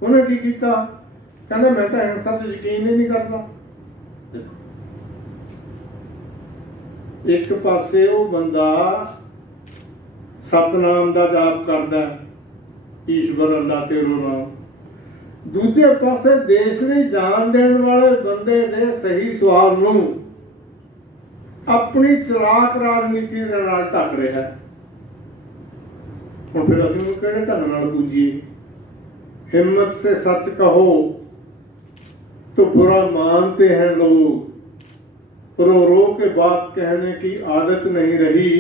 उन्हें की किया? कहते मैं तो हिंसा से यकीन ही नहीं करता। एक पासे वो बंदा सतनाम का जाप करता, ईश्वर अल्लाह तेरो नाम, दूजे पासे देश ਲਈ जान देने वाले बंदे दे सही सवाल नूं अपनी चलाक राजनीति दे नाल ढक रहा है। हुण फिर असीं उहनूं किहड़े ढंग नाल पूजीए? हिम्मत से सच कहो तो बुरा मानते हैं लोग, रो रो के बात कहने की आदत नहीं रही,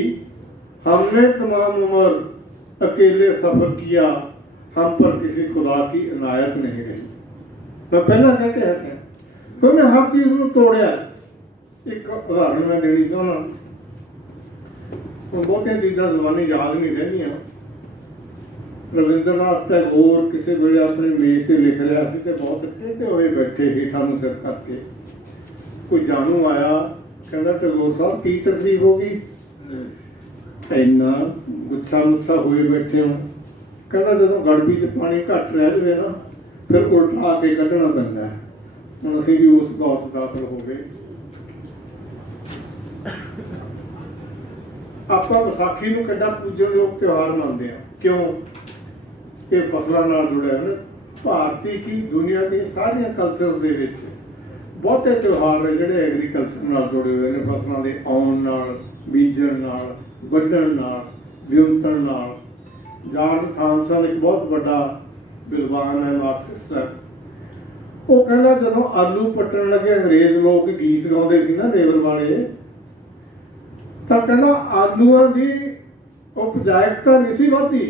हमने तमाम उम्र अकेले सफर किया, हम पर किसी खुदा की इनायत नहीं रही। मैं पहला कह के हटा, तो मैं हर चीज को तोड़िया। एक उदाहरण मैं देनी चाहना, बहुतियां चीज़ां ज़बानी याद नहीं रहिंदियां। रविंद्रनाथ टैगोर किसी वेले अपने मेज से लिख रहा सी, बहुत टेढ़े होए बैठे हेठां नूं सिर करके। कोई जानू आया, कहता टैगोर साहब की तकलीफ होगी, इन्ना गुच्छा मुच्छा हुए बैठे हो। कहता जो गड़बी च पानी घट रह जाए ना, फिर उल्टा के कढ़ना पैंदा है। हुण असीं भी उस दौर च दाखिल हो गए। आपां विसाखी नूं किड्डा पूजनयोग त्योहार मनदे आ, क्यों? ये फसलों नाल जुड़िया है। भारती की दुनिया की सारिया कल्चर दे विच बहुते त्योहार है जिहड़े एग्रीकल्चर नाल जुड़े हुए हैं, फसलों के आउण नाल, बीजण नाल, वढण नाल, विउंतण नाल। जॉर्ज थॉमसन एक बहुत बड़ा विद्वान है, मार्क्सिस्ट है, वो कहता जदों आलू पट्टण लगे अंग्रेज लोग गीत गाउंदे सी ना लेबर वाले, तो कहता आलूआं दी उपजायकता नहीं सी वधदी,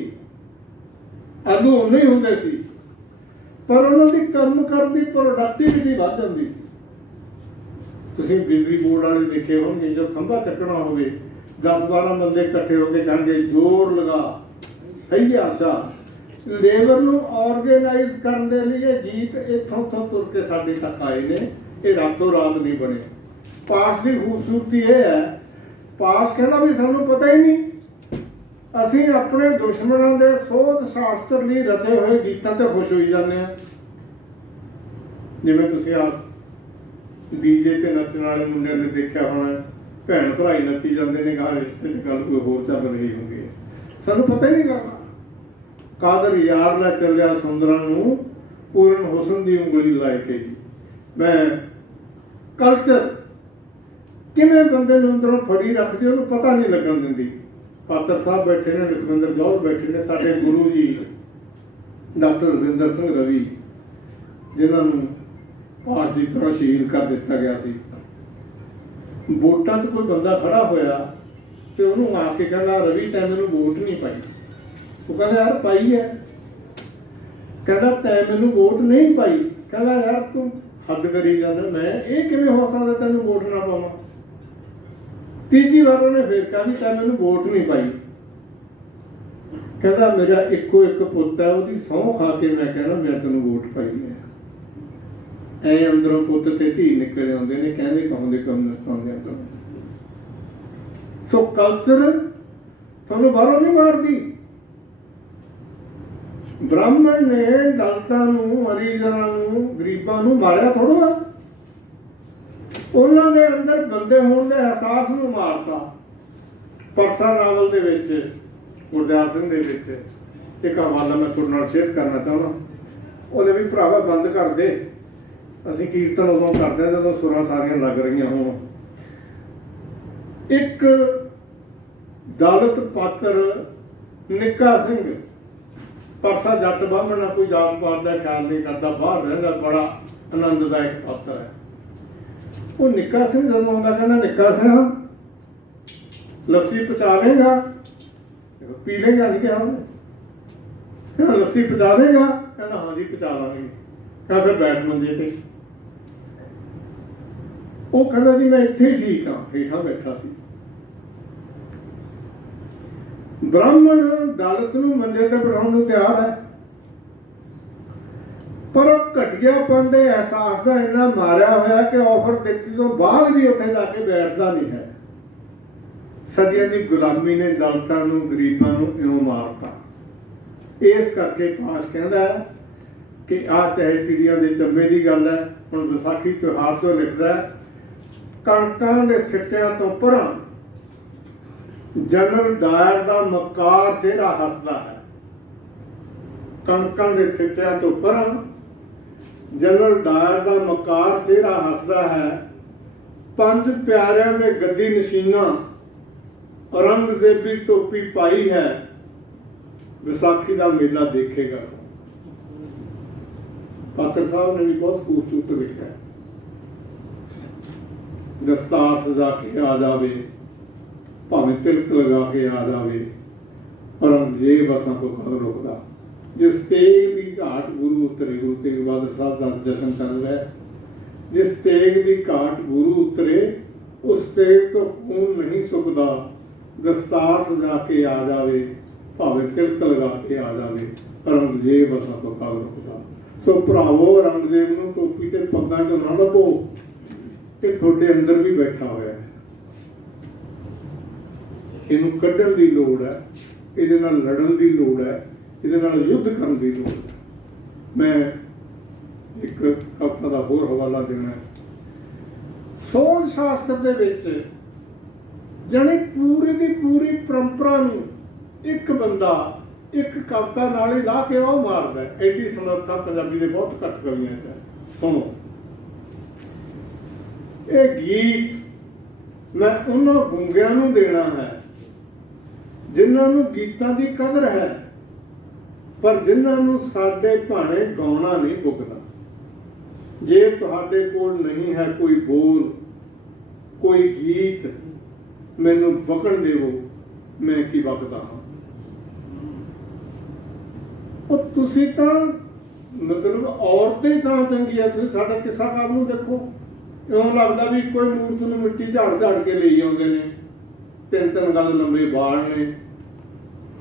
आलू उन्ने ही हुंदे सी, पर उन्हां दी काम करन दी प्रोडक्टिविटी वध जांदी सी। तुसीं बिजली बोर्ड वाले देखे होणगे, जो खंभा चकना होवे 10-12 बंदे इकट्ठे होकर कहणगे जोर लगा, सही आशा। लेबर नूं ऑर्गेनाइज करन दे लई ये गीत इत्थों तो तुर के साडे तक आए ने, ये रातों रात नहीं बने। पास की खूबसूरती ये है, पास कहना भी सानू पता ही नहीं, असीं अपने दुश्मनों के सोच शास्त्र लिए रचे हुए गीतों से खुश होई जाने। जिवें तुसीं आप डीजे ते नच्चण वाले मुंडे ने देखा होना, भैन भराई नच्ची जाते हैं, कहा रिश्ते च गल कोई होर चल रही होंगी है, सानू पता ही नहीं लगता। कादर यार लै चलिया सुंदरां नूं पूरन हुसन की उंगली लाई के। मैं कल्चर किवें बंदे नूं अंदरों फड़ी रखदी, उहनूं पता नहीं लगन दिंदी। पात्र साहब बैठे ने, लखविंदर जौहर बैठे ने, साडे गुरु जी डॉक्टर रविंदर सिंह रवि, जिन्होंने पास की तरह शहीद कर दिता गया सी। वोटां च कोई बंदा खड़ा होया तो उन्होंने आके कहना रवि तैं मैनूं वोट नहीं पाई। वो कहता यार पाई है। कहता तैं मैनूं वोट नहीं पाई। कहता यार तू हद करी जाना, मैं ये किवें हो सकदा तैनूं वोट ना पावां। तीजी बार उन्हें फिर कहा भी तैं मैनूं वोट नहीं पाई। कहता मेरा इक्को एक पुत्त है, उसकी सौं खा के मैं कहना मैं तैनूं वोट पाई है। ऐ अंदरों पुत्त ते धी निकल आउंदे ने, कहंदे कहाउंदे कम्युनिस्टां दे अंदरों। सो कल्चर तुहानूं बाहरों नहीं मारदी। ब्राह्मण ने दलितां नूं, हरिजनां नूं, गरीबां नूं मारिया थोड़ा, उन्हां दे अंदर बंदे होण दे एहसास नूं मारता। परसा नावल दे विच गुरदयाल सिंह दे विच एक हवाला मैं तुहाडे नाल शेयर करना चाहुंदा। ਉਹਦੇ भी भरावा बंद कर दे, ਅਸੀਂ कीर्तन उदों करते जदों सुरां सारियां लग रहीआं होण। एक दलित पात्र निक्का सिंह, परसा जट बाहमण, कोई जात पात का ख्याल नहीं करता, बाहर रहिंदा, बड़ा आनंददायक पात्र है। वो निक्का सिंह जदों आउंदा कहंदा निक्का सिंह लस्सी पचा लेगा, पी लेगा नहीं क्या कहना लस्सी पचा लेगा, कहना हाँ जी पचा लांगे। कहा फिर बैठ मंजे पे। वो कहता जी मैं इत्थे ही ठीक हाँ, हेठां बैठा सी। ब्राह्मण दलित नूं मंजे ते बिठाउण नूं तैयार है, पर घटियापन के एहसास का इन्ना मारिया होया कि ऑफर दित्ती तो बाद भी उत्थे जाके बैठता नहीं है। सदियों की गुलामी ने दलितां नूं, गरीबां नूं इउं मारता। इस करके पास कहता है कि आ चाहे चिड़ियां दे चंबे की गल है। हुण विसाखी त्योहार तो लिखता है कणकां दे सिट्टियां तो परां जनरल डायर का मकार चेहरा हसदा है। कणकां दे सिट्टियां तो परां जनरल डायर का मकार चेहरा हसदा है। पंज प्यारियां दे गद्दी नशीना औरंगजेबी टोपी पाई है। विसाखी का मेला देखेगा। पात्र साहब ने भी बहुत खूबसूरत लिखा है। दस्तार सजा के आ जावे, भावें तिलक लगा के आ जावे, औरंगजेब असां तो कद रुकदा। जिस तेग की घाट गुरु उतरे, गुरु तेग बहादुर साहब का जश्न चल रहा है। जिस तेग की घाट गुरु उतरे, उस तेग तो खून नहीं सुकदा। दस्तार सजा के आ जावे, भावें तिलक लगा के आ जावे, औरंगजेब असां तो कद रुकदा। सो भरावो, औरंगजेब नूं टोपी ते पग्गां चों ना लभो, कि ਤੁਹਾਡੇ अंदर भी बैठा होया है। ਇਹਨੂੰ ਕੱਢਣ ਦੀ ਲੋੜ है, ਇਹਦੇ ਨਾਲ ਲੜਨ ਦੀ ਲੋੜ है, ਇਹਦੇ ਨਾਲ युद्ध ਕਰਨ ਦੀ ਲੋੜ है। मैं एक कविता ਦਾ ਹੋਰ ਹਵਾਲਾ ਦੇਣਾ ਹੈ। ਸੋਧ ਸ਼ਾਸਤਰ ਦੇ ਵਿੱਚ ਜਾਣੀ ਪੂਰੀ ਦੀ ਪੂਰੀ ਪਰੰਪਰਾ ਨੂੰ ਇੱਕ ਬੰਦਾ ਇੱਕ ਕਵਿਤਾ ਨਾਲ ਹੀ ਲਾ ਕੇ ਉਹ ਮਾਰਦਾ ਹੈ। ਐਡੀ ਸਮਰੱਥਾ ਪੰਜਾਬੀ ਦੇ ਬਹੁਤ ਘੱਟ ਕਵੀਆਂ 'ਚ ਹੈ। ਸੁਣੋ, ਇਹ ਗੀਤ ਮੈਂ ਉਹਨਾਂ ਗੂੰਗਿਆਂ ਨੂੰ ਦੇਣਾ ਹੈ ਜਿਨ੍ਹਾਂ ਨੂੰ ਗੀਤਾਂ ਦੀ ਕਦਰ ਹੈ, ਪਰ ਜਿਨ੍ਹਾਂ ਨੂੰ ਸਾਡੇ ਭਾਣੇ ਗਾਉਣਾ ਨਹੀਂ ਪੁੱਗਦਾ। ਜੇ ਤੁਹਾਡੇ ਕੋਲ ਨਹੀਂ ਹੈ ਕੋਈ ਬੋਲ, ਕੋਈ ਗੀਤ, ਮੈਨੂੰ ਵਕਣ ਦੇਵੋ, ਮੈਂ ਕੀ ਵਕਦਾ ਹਾਂ। ਉਹ ਤੁਸੀਂ ਤਾਂ ਮਤਲਬ ਔਰਤਾਂ ਤਾਂ ਚੰਗੀਆਂ, ਤੁਸੀਂ ਸਾਡਾ ਕਿੱਸਾ ਕਾਵਿ ਨੂੰ ਦੇਖੋ, ਇਉਂ ਲੱਗਦਾ ਵੀ ਕੋਈ ਮੂਰਤ ਨੂੰ ਮਿੱਟੀ ਝਾੜ ਝਾੜ ਕੇ ਲਈ ਆਉਂਦੇ ਨੇ। ਤਿੰਨ ਤਿੰਨ ਗਜ਼ ਲੰਬੇ ਵਾਲ ਨੇ,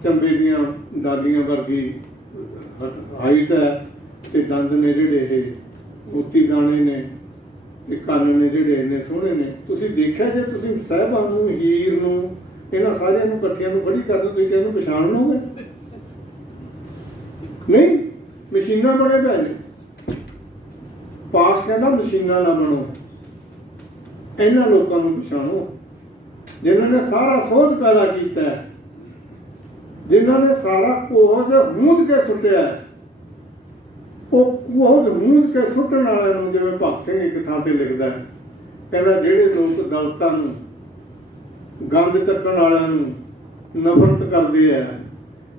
ਚੰਬੇ ਦੀਆਂ ਡਾਲੀਆਂ ਵਰਗੀ ਹਾਈਟ ਹੈ, ਤੇ ਦੰਦ ਨੇ ਜਿਹੜੇ ਇਹ ਮੋਤੀ ਦਾਣੇ ਨੇ, ਤੇ ਕੰਨ ਨੇ ਜਿਹੜੇ ਇੰਨੇ ਸੋਹਣੇ ਨੇ। ਤੁਸੀਂ ਦੇਖਿਆ ਜੇ ਤੁਸੀਂ ਸਾਹਿਬਾਂ ਨੂੰ, ਹੀਰ ਨੂੰ, ਇਹਨਾਂ ਸਾਰਿਆਂ ਨੂੰ ਇਕੱਠਿਆਂ ਨੂੰ ਖੜੀ ਕਰ ਦਿਓ, ਤੁਸੀਂ ਕਿ ਇਹਨੂੰ ਪਛਾਣ ਲਓਗੇ? ਨਹੀਂ, ਮਸ਼ੀਨਾਂ ਬਣੇ ਪਏ ਨੇ। ਪਾਸ ਕਹਿੰਦਾ ਮਸ਼ੀਨਾਂ ਨਾ ਬਣੋ, ਇਹਨਾਂ ਲੋਕਾਂ ਨੂੰ ਪਛਾਣੋ ਜਿਨ੍ਹਾਂ ਨੇ ਸਾਰਾ ਸੋਧ ਪੈਦਾ ਕੀਤਾ ਹੈ, ਜਿਨ੍ਹਾਂ ਨੇ ਸਾਰਾ ਕੋਹਜ ਮੂੰਝ ਕੇ ਸੁੱਟਿਆ। ਉਹ ਕੋਹਜ ਮੂੰਝ ਕੇ ਸੁੱਟਣ ਵਾਲਿਆਂ ਨੂੰ, ਜਿਵੇਂ ਭਗਤ ਸਿੰਘ ਇੱਕ ਥਾਂ ਤੇ ਲਿਖਦਾ ਹੈ, ਕਹਿੰਦਾ ਜਿਹੜੇ ਲੋਕ ਦਲਿਤਾਂ ਨੂੰ, ਗੰਦ ਚੱਕਣ ਵਾਲਿਆਂ ਨੂੰ ਨਫ਼ਰਤ ਕਰਦੇ ਆ,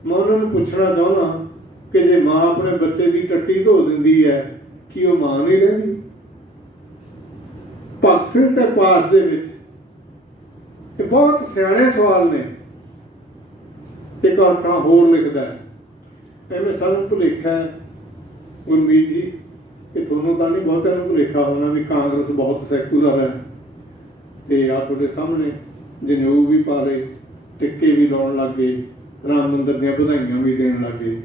ਮੈਂ ਉਹਨਾਂ ਨੂੰ ਪੁੱਛਣਾ ਚਾਹੁੰਦਾ ਕਿ ਜੇ ਮਾਂ ਆਪਣੇ ਬੱਚੇ ਦੀ ਟੱਟੀ ਧੋ ਦਿੰਦੀ ਹੈ, ਕੀ ਉਹ ਮਾਂ ਨਹੀਂ ਰਹਿੰਦੀ? ਭਗਤ ਸਿੰਘ ਤੇ ਪਾਸ ਦੇ ਵਿੱਚ ਇਹ ਬਹੁਤ ਸਿਆਣੇ ਸਵਾਲ ਨੇ। ਇੱਕ ਔਰਤਾਂ ਹੋਰ ਲਿਖਦਾ ਹੈ, ਐਵੇਂ ਸਾਨੂੰ ਭੁਲੇਖਾ ਹੈ ਗੁਰਮੀਤ ਜੀ, ਕਿ ਤੁਹਾਨੂੰ ਤਾਂ ਨਹੀਂ ਬਹੁਤਿਆਂ ਨੂੰ ਭੁਲੇਖਾ ਹੋਣਾ ਵੀ ਕਾਂਗਰਸ ਬਹੁਤ ਸੈਕੂਲਰ ਹੈ, ਤੇ ਆ ਤੁਹਾਡੇ ਸਾਹਮਣੇ ਜਨੇਊ ਵੀ ਪਾ ਲਏ, ਟਿੱਕੇ ਵੀ ਲਾਉਣ ਲੱਗ ਗਏ, ਰਾਮ ਮੰਦਰ ਦੀਆਂ ਵਧਾਈਆਂ ਵੀ ਦੇਣ ਲੱਗ ਗਏ।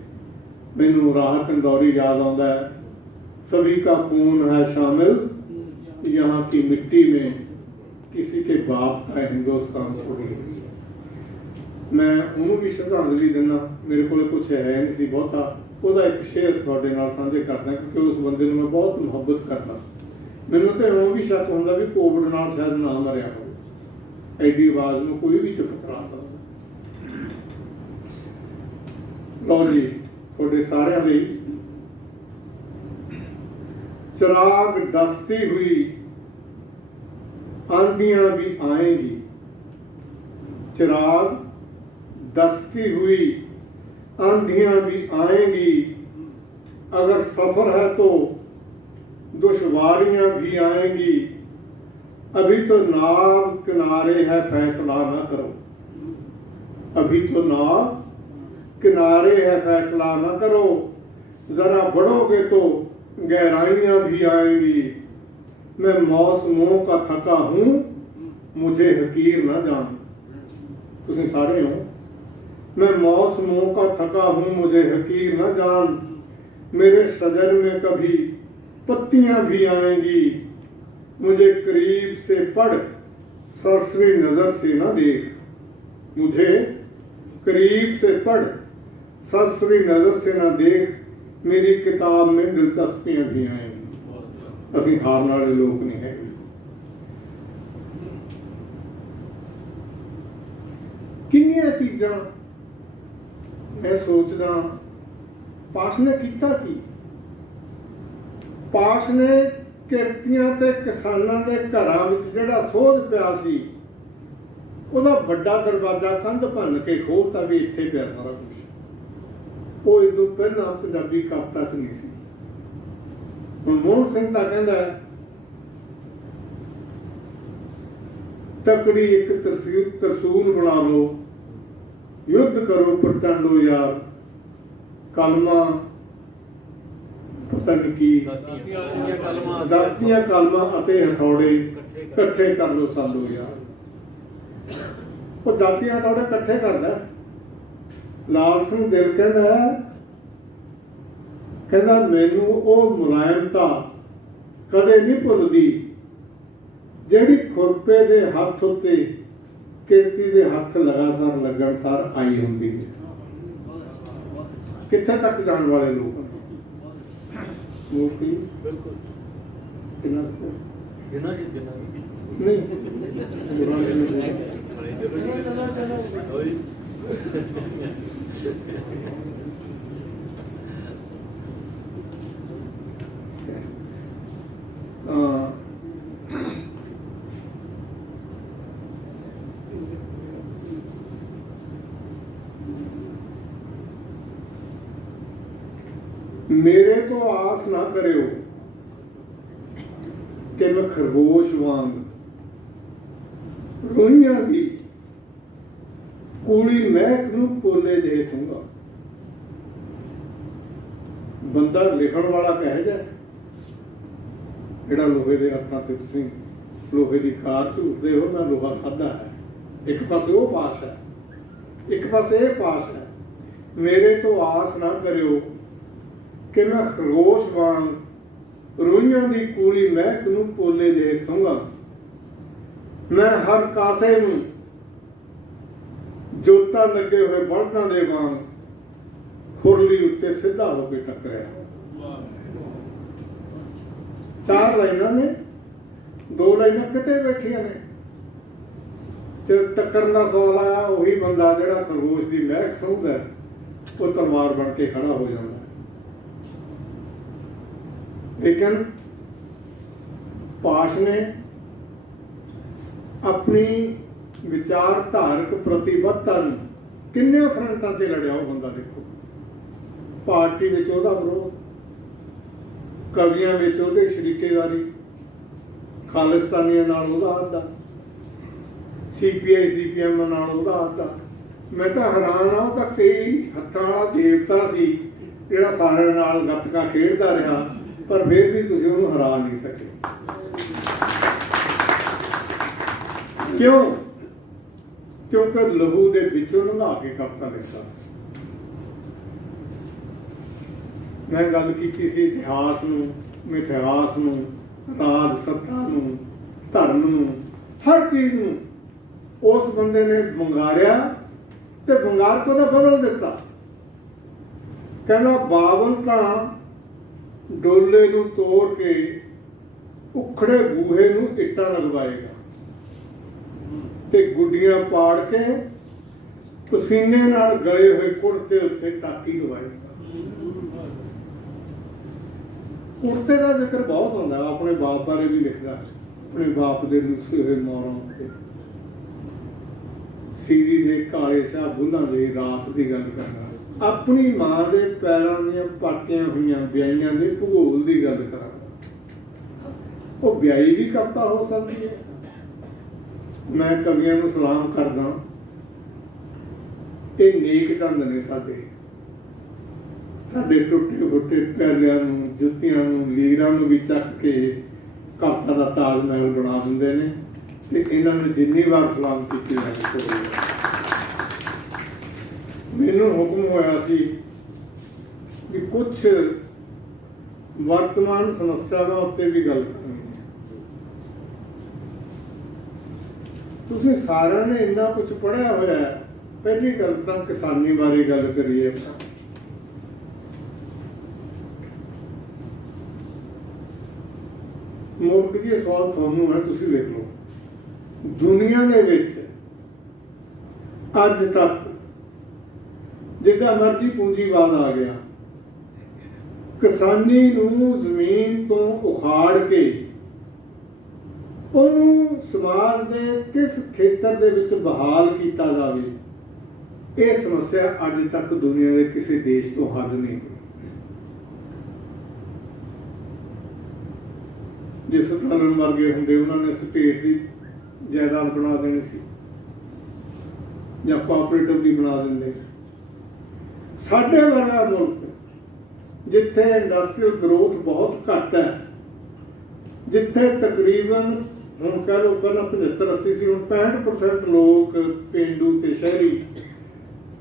ਮੈਨੂੰ ਰਾਹਤ ਇੰਦੌਰੀ ਯਾਦ ਆਉਂਦਾ ਹੈ, सभी का खून है शामिल यहाँ की मिट्टी में, किसी के बाप का हिंदुस्तान थोड़ी। मैं ਉਹਨੂੰ ਵੀ ਸ਼ਰਧਾਂਜਲੀ ਦਿੰਦਾ। ਮੇਰੇ ਕੋਲ ਕੁਛ ਹੈ ਨਹੀਂ ਸੀ ਬਹੁਤਾ, ਉਹਦਾ ਇੱਕ ਸ਼ੇਅਰ ਤੁਹਾਡੇ ਨਾਲ ਸਾਂਝੇ ਕਰਦਾ, ਕਿਉਂਕਿ ਉਸ ਬੰਦੇ ਨੂੰ ਮੈਂ ਬਹੁਤ ਮੁਹੱਬਤ ਕਰਦਾ। ਮੈਨੂੰ ਤਾਂ ਉਹ ਵੀ ਸ਼ੱਕ ਹੁੰਦਾ ਵੀ ਕੋਵਿਡ ਨਾਲ ਸ਼ਾਇਦ ਨਾ ਮਰਿਆ ਹੋਵੇ, ਐਡੀ ਆਵਾਜ਼ ਨੂੰ ਕੋਈ ਵੀ ਚੁੱਪ ਕਰਾ ਸਕਦਾ। ਲਓ ਜੀ, ਤੁਹਾਡੇ ਸਾਰਿਆਂ ਲਈ चिराग डसती हुई आंधियां भी आएंगी, चिराग डसती हुई आंधियां भी आएंगी, अगर सफर है तो दुश्वारियां भी आएंगी, अभी तो नाव किनारे है फैसला ना करो, अभी तो नाव किनारे है फैसला ना करो, जरा बढ़ोगे तो गहराइयां भी आएंगी, मैं मौसमों का थका हूं, मुझे हकीर ना जान। तुम सारे हो, मैं मौसमों का थका हूं, मुझे हकीर ना जान, मेरे शजर में कभी पत्तियां भी आएंगी, मुझे करीब से पढ़ सरसरी नजर से ना देख, मुझे करीब से पढ़ सरसरी नजर से ना देख, मेरी किताब में दिलचस्पियां भी आएंगी। असीं हारन वाले लोग नहीं है। ਇੰਨੀਆਂ ਚੀਜ਼ਾਂ मैं सोचदा पास ने कीता की? पास ने किरतियां ते किसानां दे घरां विच जिहड़ा सोध पिया सी ਉਹਦਾ ਵੱਡਾ ਦਰਵਾਜ਼ਾ ਕੰਧ ਭੰਨ ਕੇ ਖੋਲ੍ਹਤਾ ਵੀ ਇੱਥੇ ਪਿਆ ਸਾਰਾ ਕੁਛ। ਉਹ ਇਦੋਂ ਪਹਿਲਾਂ ਪੰਜਾਬੀ ਕਵਿਤਾ 'ਚ ਨਹੀਂ ਸੀ। ਹੁਣ ਮੋਹਨ ਸਿੰਘ ਤਾਂ ਕਹਿੰਦਾ ਤਕੜੀ ਇੱਕ ਤਰਸੂਲ ਬਣਾ ਲਓ, युद्ध करो प्रचंडो यार, कलमा पता नहीं की दातियां कलमा अते हथौड़े इकट्ठे कर लो सालो यार। वो दातियां हथौड़े इकट्ठे करदा। लाल सिंह दिल कहंदा मैनू वो मुलायमता कदे नहीं भुलदी जिहड़ी खुरपे दे हथ उत्ते किरती दे हथ लगातार लगन सार आई होंदी है। कित्थे तक जाने वाले लोग मूर्ति मेरे तो आस ना करियो कि मैं खरगोश वांग रोइयां दी कूली महक नूं पोले दे सूंगा। बंदा लिखण वाला कह जाए जिहड़ा लोहे दे हत्थां ते तुसीं लोहे दी कार झूटदे हो, मैं लोहा खाधा है। एक पासे वो पास है, एक पासे ये पास है। मेरे तो आस ना करियो कि मैं खरगोश वांग रोइयां दी कूली महक नूं पोले दे सूंगा। मैं हर कासे नूं जोता लगे हुए बलदां दे वांग खुरली उत्ते सीधा होके टकरिया। 4 लाइनां ने, 2 लाइनां किते बैठियां ने ते टक्करन दा सवाल आया। उही बंदा जिहड़ा खरगोश दी महक सूंघदा वो तलवार बन के खड़ा हो जांदा। लेकिन पाश ने अपनी विचारधारक प्रतिबद्धता किन्ने फ्रंटां ते लड़िया। वो बंदा देखो, पार्टी विच ओहदा विरोध, कवियां विच ओहदे शरीकेदारी, खालिस्तानियां नाल ओहदा आह्दा, CPI CPM नाल ओहदा आह्दा। मैं तो हैरान हाँ, तो कई हत्थां वाला देवता सी जिहड़ा सारिਆਂ नाल गतका खेडदा रहा, पर फिर भी तुसीं उहनूं हरा नहीं सके। क्यों? क्योंकि लहू दे विचों लंघा के कविता लिखता। मैं गल कीती सी इतिहास नूं, मिथिहास नूं, राज सत्ता नूं, धर्म नूं, हर चीज़ नूं उस बंदे ने वंगारिया ते वंगार को तो बदल दिता। कहना बावन तां डोले नूं तोड़ के उखड़े बूहे नूं इट्टां लगवाएगा ते गुड्डियां पाड़ के पसीने नाल गले हुए कुर्ते उत्ते टाकी लवाएगा। कुर्ते का जिक्र बहुत होंदा, अपने बाप बारे भी लिखदा, अपने बाप दे लुसे हुए मौरों ते सीरी दे काले शाह बुल्लां दे रात दी गल करदा, अपनी मां दे पैरां दीयां पाटियां होईयां ब्याईयां दे भूगोल दी गल करां। वो ब्याई भी कविता हो सकती है। मैं कवियां नूं सलाम करदा, ये नेक चंद ने साडे टुटे फुटे प्यालियां नूं, जुत्तियां नूं, लीरां नूं भी चक के कविता दा ताज महल बना दिंदे ने ते इन्हां नूं जिन्नी वार सलाम कीती जाए। मैनू हुक्म होया सी कि कुछ वर्तमान समस्यावां उत्ते भी गल करनी। तुसीं सारिਆਂ ने इन्ना कुछ पढ़िया होया है। पहली गल तां किसानी बारे गल करिए। मुल्क जी सवाल तुहानूं है, तुसीं देख लो, दुनिया दे विच ਅੱਜ ਤੱਕ ਜਿੱਡਾ ਮਰਜ਼ੀ ਪੂੰਜੀਵਾਦ ਆ ਗਿਆ, ਕਿਸਾਨੀ ਨੂੰ ਜ਼ਮੀਨ ਤੋਂ ਉਖਾੜ ਕੇ ਉਹਨੂੰ ਸਮਾਜ ਦੇ ਕਿਸ ਖੇਤਰ ਦੇ ਵਿੱਚ ਬਹਾਲ ਕੀਤਾ ਜਾਵੇ, ਇਹ ਸਮੱਸਿਆ ਅੱਜ ਤੱਕ ਦੁਨੀਆ ਦੇ ਕਿਸੇ ਦੇਸ਼ ਤੋਂ ਹੱਲ ਨਹੀਂ ਹੋਈ। ਜੇ ਸਤਾਲਨ ਵਰਗੇ ਹੁੰਦੇ ਉਹਨਾਂ ਨੇ ਸਟੇਟ ਦੀ ਜਾਇਦਾਦ ਬਣਾ ਦੇਣੀ ਸੀ ਜਾਂ ਕੋਆਪਰੇਟਿਵ ਦੀ ਬਣਾ ਦਿੰਦੇ। ਸਾਡੇ ਵਰਗਾ ਮੁਲਕ ਜਿੱਥੇ ਇੰਡਸਟਰੀਅਲ ਗਰੋਥ ਬਹੁਤ ਘੱਟ ਹੈ, ਜਿੱਥੇ ਤਕਰੀਬਨ ਹੁਣ ਕਹਿ ਲਓ ਪਹਿਲਾਂ 75-80 ਸੀ, ਹੁਣ 65% ਲੋਕ ਪੇਂਡੂ ਤੇ ਸ਼ਹਿਰੀ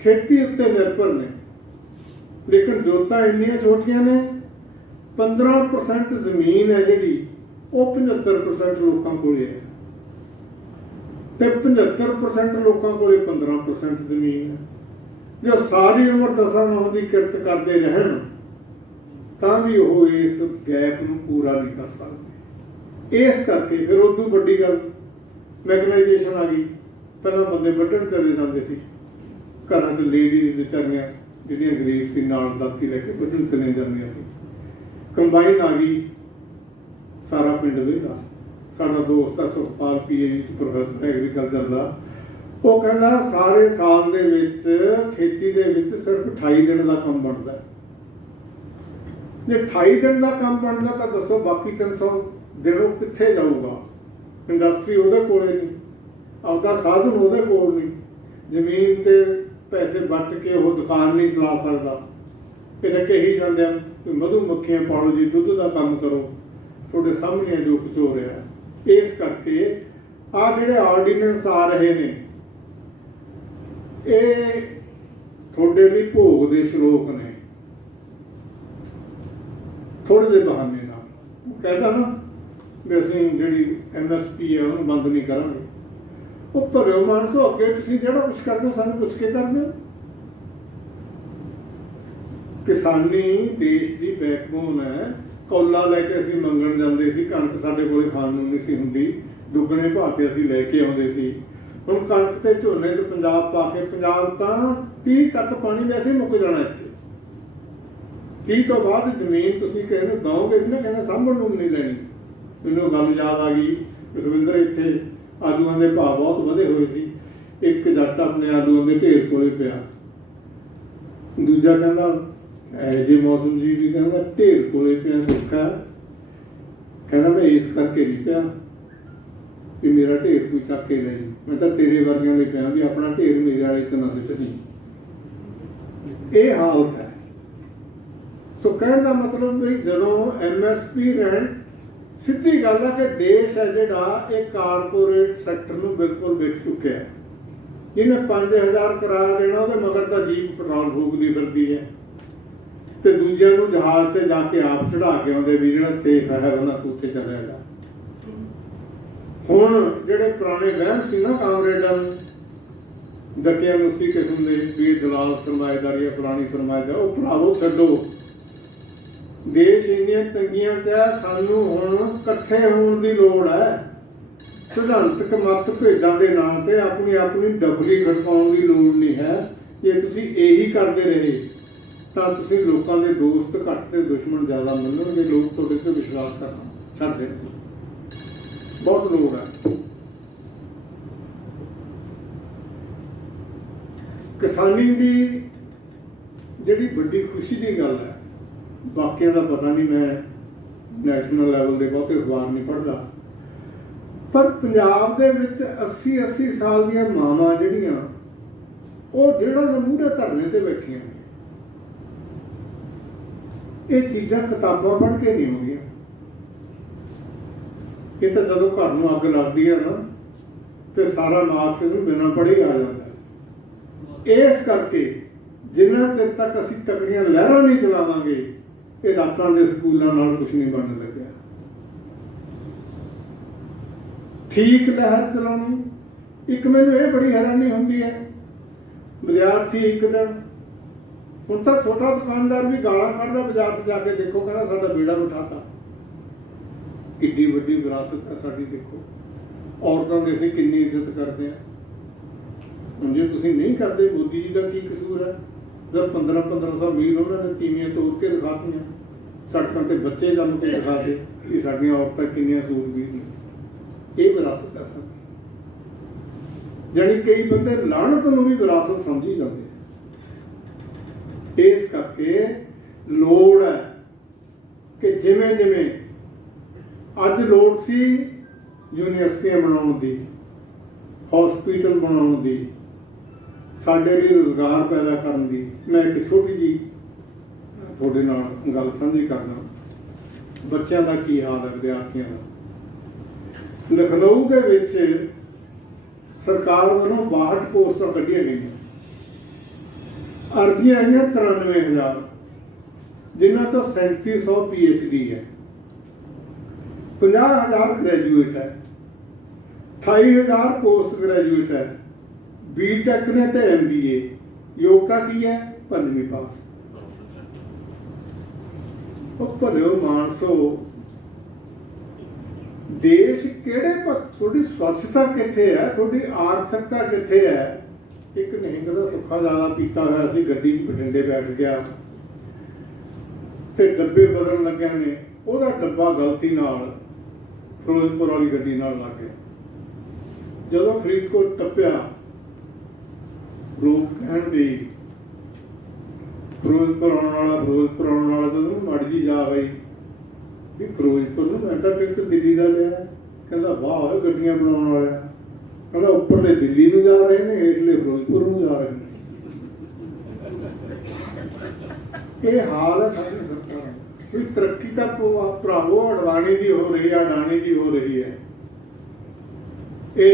ਖੇਤੀ ਉੱਤੇ ਨਿਰਭਰ ਨੇ, ਲੇਕਿਨ ਜੋਤਾਂ ਇੰਨੀਆਂ ਛੋਟੀਆਂ ਨੇ। 15% ਜ਼ਮੀਨ ਹੈ ਜਿਹੜੀ ਉਹ 75% ਲੋਕਾਂ ਕੋਲੇ ਹੈ, ਤੇ 75% ਲੋਕਾਂ ਕੋਲੇ 15% ਜ਼ਮੀਨ ਹੈ। ਜੋ ਸਾਰੀ ਉਮਰ ਦਸਾਂ ਨੌਂ ਦੀ ਕਿਰਤ ਕਰਦੇ ਰਹਿਣ ਤਾਂ ਵੀ ਉਹ ਇਸ ਗੈਪ ਨੂੰ ਪੂਰਾ ਨਹੀਂ ਕਰ ਸਕਦੇ। ਇਸ ਕਰਕੇ ਫਿਰ ਉਦੋਂ ਵੱਡੀ ਗੱਲ ਮੈਕਨਾਈਜੇਸ਼ਨ ਆ ਗਈ। ਪਹਿਲਾਂ ਬੰਦੇ ਵੱਢਣ ਚਲੇ ਜਾਂਦੇ ਸੀ, ਘਰਾਂ 'ਚ ਲੇਡੀਜ਼ ਵਿਚਾਰੀਆਂ ਜਿਹੜੀਆਂ ਗਰੀਬ ਸੀ ਨਾਲ ਦਾਤੀ ਲੈ ਕੇ ਵੱਢਣ ਚਲੇ ਜਾਂਦੀਆਂ ਸੀ। ਕੰਬਾਈਨ ਆ ਗਈ, ਸਾਰਾ ਪਿੰਡ ਵਿਹਲਾ। ਸਾਡਾ ਦੋਸਤ ਹੈ ਸੁਖਪਾਲ PhD ਪ੍ਰੋਫੈਸਰ ਐਗਰੀਕਲਚਰ ਦਾ, ਉਹ ਕਹਿੰਦਾ ਸਾਰੇ ਸਾਲ ਦੇ ਵਿੱਚ ਖੇਤੀ ਦੇ ਵਿੱਚ ਸਿਰਫ 28 ਦਿਨ ਦਾ ਕੰਮ ਬਣਦਾ। ਜੇ 28 ਦਿਨ ਦਾ ਕੰਮ ਬਣਦਾ ਤਾਂ ਦੱਸੋ ਬਾਕੀ 300 ਦਿਨ ਉਹ ਕਿੱਥੇ ਜਾਊਗਾ? ਇੰਡਸਟਰੀ ਉਹਦੇ ਕੋਲੇ ਨਹੀਂ, ਆਪਦਾ ਸਾਧਨ ਉਹਦੇ ਕੋਲ ਨਹੀਂ, ਜ਼ਮੀਨ ਤੇ ਪੈਸੇ ਵੱਟ ਕੇ ਉਹ ਦੁਕਾਨ ਨਹੀਂ ਚਲਾ ਸਕਦਾ। ਕਿਤੇ ਕਹੀ ਜਾਂਦੇ ਆ ਮਧੂ ਮੱਖੀਆਂ ਪਾਲੋ ਜੀ, ਦੁੱਧ ਦਾ ਕੰਮ ਕਰੋ, ਤੁਹਾਡੇ ਸਾਹਮਣੇ ਜੋ ਕੁਝ ਹੋ ਰਿਹਾ। ਇਸ ਕਰਕੇ ਆਹ ਜਿਹੜੇ ਆਰਡੀਨੈਂਸ ਆ ਰਹੇ ਨੇ, ਇਹ ਤੁਹਾਡੇ ਲਈ ਭੋਗ ਦੇ ਸ਼ਲੋਕ ਨੇ। ਥੋੜੇ ਜਿਹੇ ਬਹਾਨੇ ਨਾਲ ਕਹਿੰਦਾ ਨਾ ਵੀ ਅਸੀਂ ਜਿਹੜੀ MSP ਹੈ ਉਹਨੂੰ ਬੰਦ ਨਹੀਂ ਕਰਾਂਗੇ। ਉਹ ਭਰਿਓ ਮਾਨਸੋ, ਅੱਗੇ ਤੁਸੀਂ ਜਿਹੜਾ ਕੁਛ ਕਰਦੇ ਹੋ ਸਾਨੂੰ ਪੁੱਛ ਕੇ ਕਰਦੇ ਹੋ। ਕਿਸਾਨੀ ਦੇਸ਼ ਦੀ ਬੈਕਬੋਨ ਹੈ। ਕੌਲਾ ਲੈ ਕੇ ਅਸੀਂ ਮੰਗਣ ਜਾਂਦੇ ਸੀ, ਕਣਕ ਸਾਡੇ ਕੋਲੇ ਖਾਣ ਨੂੰ ਨਹੀਂ ਸੀ ਹੁੰਦੀ, ਦੁੱਗਣੇ ਭਾਅ ਤੇ ਅਸੀਂ ਲੈ ਕੇ ਆਉਂਦੇ ਸੀ। ਹੁਣ ਕਣਕ ਤੇ ਝੋਨੇ 'ਚ ਪੰਜਾਬ ਪਾ ਕੇ, ਪੰਜਾਬ ਤਾਂ 30 ਤੱਕ ਪਾਣੀ ਵੈਸੇ ਮੁੱਕ ਜਾਣਾ ਇੱਥੇ। 30 ਤੋਂ ਬਾਅਦ ਜ਼ਮੀਨ ਤੁਸੀਂ ਕਿਸੇ ਨੂੰ ਦਓਗੇ ਵੀ ਨਾ, ਕਹਿੰਦਾ ਸਾਂਭਣ ਨੂੰ ਨਹੀਂ ਲੈਣੀ। ਮੈਨੂੰ ਗੱਲ ਯਾਦ ਆ ਗਈ, ਰਵਿੰਦਰ ਇੱਥੇ ਆਲੂਆਂ ਦੇ ਭਾਅ ਬਹੁਤ ਵਧੇ ਹੋਏ ਸੀ। ਇੱਕ ਜੱਟ ਆਪਣੇ ਆਲੂਆਂ ਦੇ ਢੇਰ ਕੋਲੇ ਪਿਆ, ਦੂਜਾ ਕਹਿੰਦਾ ਜੇ ਮੌਸਮ ਜੀ ਵੀ ਕਹਿੰਦਾ ਢੇਰ ਕੋਲੇ ਪਿਆ ਦੇਖਾ, ਕਹਿੰਦਾ ਮੈਂ ਇਸ ਕਰਕੇ ਨਹੀਂ ਪਿਆ ਵੀ ਮੇਰਾ ਢੇਰ ਕੋਈ ਚੱਕ ਕੇ ਲੈ ਜੀ, ਮੈਂ ਤਾਂ ਤੇਰੇ ਵਰਗਿਆਂ ਲਈ ਪਿਆ ਵੀ ਆਪਣਾ ਢੇਰ ਮੇਰੇ ਵਾਲੇ ਚ ਨਾ ਸਿੱਟ ਨਹੀਂ। ਇਹ ਹਾਲਤ ਹੈ। ਸੋ ਕਹਿਣ ਦਾ ਮਤਲਬ ਵੀ ਜਦੋਂ MSP ਰਹਿਣ, ਸਿੱਧੀ ਗੱਲ ਹੈ ਕਿ ਦੇਸ਼ ਹੈ ਜਿਹੜਾ ਇਹ ਕਾਰਪੋਰੇਟ ਸੈਕਟਰ ਨੂੰ ਬਿਲਕੁਲ ਵਿਕ ਚੁੱਕਿਆ ਹੈ। ਜਿਹਨੇ 5000 ਕਿਰਾਇਆ ਦੇਣਾ ਉਹਦੇ ਮਗਰ ਤਾਂ ਜੀਪ ਪੈਟਰੋਲ ਫੂਕਦੀ ਫਿਰਦੀ ਹੈ, ਤੇ ਦੂਜਿਆਂ ਨੂੰ ਜਹਾਜ਼ ਤੇ ਜਾ ਕੇ ਆਪ ਚੜਾ ਕੇ ਆਉਂਦੇ ਵੀ ਜਿਹੜਾ ਸੇਫ ਹੈ ਉਹਨਾਂ ਤੋਂ ਉੱਥੇ ਚੱਲਿਆ ਜਾ। ਹੁਣ ਜਿਹੜੇ ਪੁਰਾਣੇ ਵਹਿਮ ਸੀ ਨਾ ਕਾਮਰੇਡਾਂ ਨੂੰ, ਡੱਕਿਆ ਮੁੱਸੀ ਕਿਸਮ ਦੇ ਵੀ ਦਲਾਲ ਸਰਮਾਏਦਾਰੀ ਹੈ, ਪੁਰਾਣੀ ਸਰਮਾਏਦਾਰ, ਉਹ ਭਰਾਵੋ ਛੱਡੋ। ਦੇਸ਼ ਇੰਨੀਆਂ ਤੰਗੀਆਂ 'ਚ ਹੈ, ਸਾਨੂੰ ਹੁਣ ਇਕੱਠੇ ਹੋਣ ਦੀ ਲੋੜ ਹੈ। ਸਿਧਾਂਤਕ ਮਤ ਭੇਡਾਂ ਦੇ ਨਾਂ ਤੇ ਆਪਣੀ ਆਪਣੀ ਡਬਲੀ ਖੜਕਾਉਣ ਦੀ ਲੋੜ ਨਹੀਂ ਹੈ। ਜੇ ਤੁਸੀਂ ਇਹੀ ਕਰਦੇ ਰਹੇ ਤਾਂ ਤੁਸੀਂ ਲੋਕਾਂ ਦੇ ਦੋਸਤ ਘੱਟ ਤੇ ਦੁਸ਼ਮਣ ਜ਼ਿਆਦਾ ਮੰਨੋਗੇ। ਲੋਕ ਤੁਹਾਡੇ ਤੇ ਵਿਸ਼ਵਾਸ ਕਰਨਾ ਛੱਡ ਦੇਣਗੇ। ਬਹੁਤ ਲੋੜ ਹੈ। ਕਿਸਾਨੀ ਦੀ ਜਿਹੜੀ ਵੱਡੀ ਖੁਸ਼ੀ ਦੀ ਗੱਲ ਹੈ, ਬਾਕੀਆਂ ਦਾ ਪਤਾ ਨਹੀਂ, ਮੈਂ ਨੈਸ਼ਨਲ ਲੈਵਲ ਦੇ ਬਹੁਤੇ ਅਖਬਾਰ ਨਹੀਂ ਪੜ੍ਹਦਾ, ਪਰ ਪੰਜਾਬ ਦੇ ਵਿੱਚ 80-80 ਸਾਲ ਦੀਆਂ ਮਾਵਾਂ ਜਿਹੜੀਆਂ ਉਹ ਜਿਹੜਾ ਮੂਹਰੇ ਧਰਨੇ ਤੇ ਬੈਠੀਆਂ ਨੇ, ਇਹ ਚੀਜ਼ਾਂ ਕਿਤਾਬਾਂ ਪੜ੍ਹ ਕੇ ਨਹੀਂ ਆਉਂਦੀਆਂ। ਇਹ ਤਾਂ ਜਦੋਂ ਘਰ ਨੂੰ ਅੱਗ ਲੱਗਦੀ ਹੈ ਨਾ, ਤੇ ਸਾਰਾ ਮਾਰਕਸਿਜ਼ਮ ਬਿਨਾਂ ਪੜ੍ਹੇ ਆ ਜਾਂਦਾ। ਇਸ ਕਰਕੇ ਜਿੰਨਾ ਚਿਰ ਤੱਕ ਅਸੀਂ ਤਕੜੀਆਂ ਲਹਿਰਾਂ ਨਹੀਂ ਚਲਾਵਾਂਗੇ, ਇਹ ਰਾਤਾਂ ਦੇ ਸਕੂਲਾਂ ਨਾਲ ਕੁਛ ਨਹੀਂ ਬਣਨ ਲੱਗਿਆ। ਠੀਕ ਲਹਿਰ ਚਲਾਉਣੀ। ਇੱਕ ਮੈਨੂੰ ਇਹ ਬੜੀ ਹੈਰਾਨੀ ਹੁੰਦੀ ਹੈ, ਵਿਦਿਆਰਥੀ ਇੱਕ ਦਿਨ, ਹੁਣ ਤਾਂ ਛੋਟਾ ਦੁਕਾਨਦਾਰ ਵੀ ਗਾਲਾਂ ਕੱਢਦਾ ਬਾਜ਼ਾਰ 'ਚ ਜਾ ਕੇ, ਦੇਖੋ ਕਹਿੰਦਾ ਸਾਡਾ ਬੇੜਾ ਬਿਠਾਤਾ। ਕਿੱਡੀ ਵੱਡੀ ਵਿਰਾਸਤ ਹੈ ਸਾਡੀ। ਦੇਖੋ ਔਰਤਾਂ ਦੀ ਅਸੀਂ ਕਿੰਨੀ ਇੱਜ਼ਤ ਕਰਦੇ ਹਾਂ। ਹੁਣ ਜੇ ਤੁਸੀਂ नहीं करते मोदी जी का की कसूर है? जब 1500 मील उन्होंने तीवियां तोड़ के दिखातियां, सड़कों पर बच्चे जम के दिखाते कि साडियां औरतां कितनियां सूरबीर ने। ये विरासत है साडी। जानी कई बंदे लानत नूं भी विरासत समझी जाते। इस करके लोड़ है कि जिमें जिमें अज लोड़ सी यूनिवर्सिटियां बनाउण दी, हॉस्पिटल बनाउण दी, साडे लिए रोजगार पैदा करन दी। मैं एक छोटी जी थोड़े नाल गल साझी करना। बच्चों का की हाल है, विद्यार्थियों का। लखनऊ के विच सरकार वालों 62 पोस्टां कढ़ियां गई, अर्जियां आईयां 93,000, जिन्हां तो 3700 PhD है, 50,000 ग्रैजुएट है, 28,000 पोस्ट ग्रैजुएट है, BTech ने तो MBA। योग्यता की है? 5वीं पास। भलो मानसो, देश केड़े पर थोड़ी स्वच्छता कित्थे है, थोड़ी आर्थिकता कित्थे है? एक नहीं कहता सुखा ज़्यादा पीता हुआ सी गड्डी च बठिंडे बैठ गया ते डब्बे बदलण लग्या ने, ओहदा डब्बा गलती नाल फिरोजपुर वाली गड्डी नाल लग गया। जदों फरीदकोट टप्पिया, लोग कहण भी फिरोजपुर आने वाला तो मड़ जी जा गई भी फिरोजपुर में। मैं तो टिकट दिल्ली का लिया, कहता वाह गड्डियां बनाने वाला, कहता उपरले दिल्ली में जा रहे हैं, हेठले फिरोजपुर में जा रहे हैं। ये हाल है सारी सरकार। कोई तरक्की का भरावो अडवाणी की हो रही है, अडानी की हो रही है। ये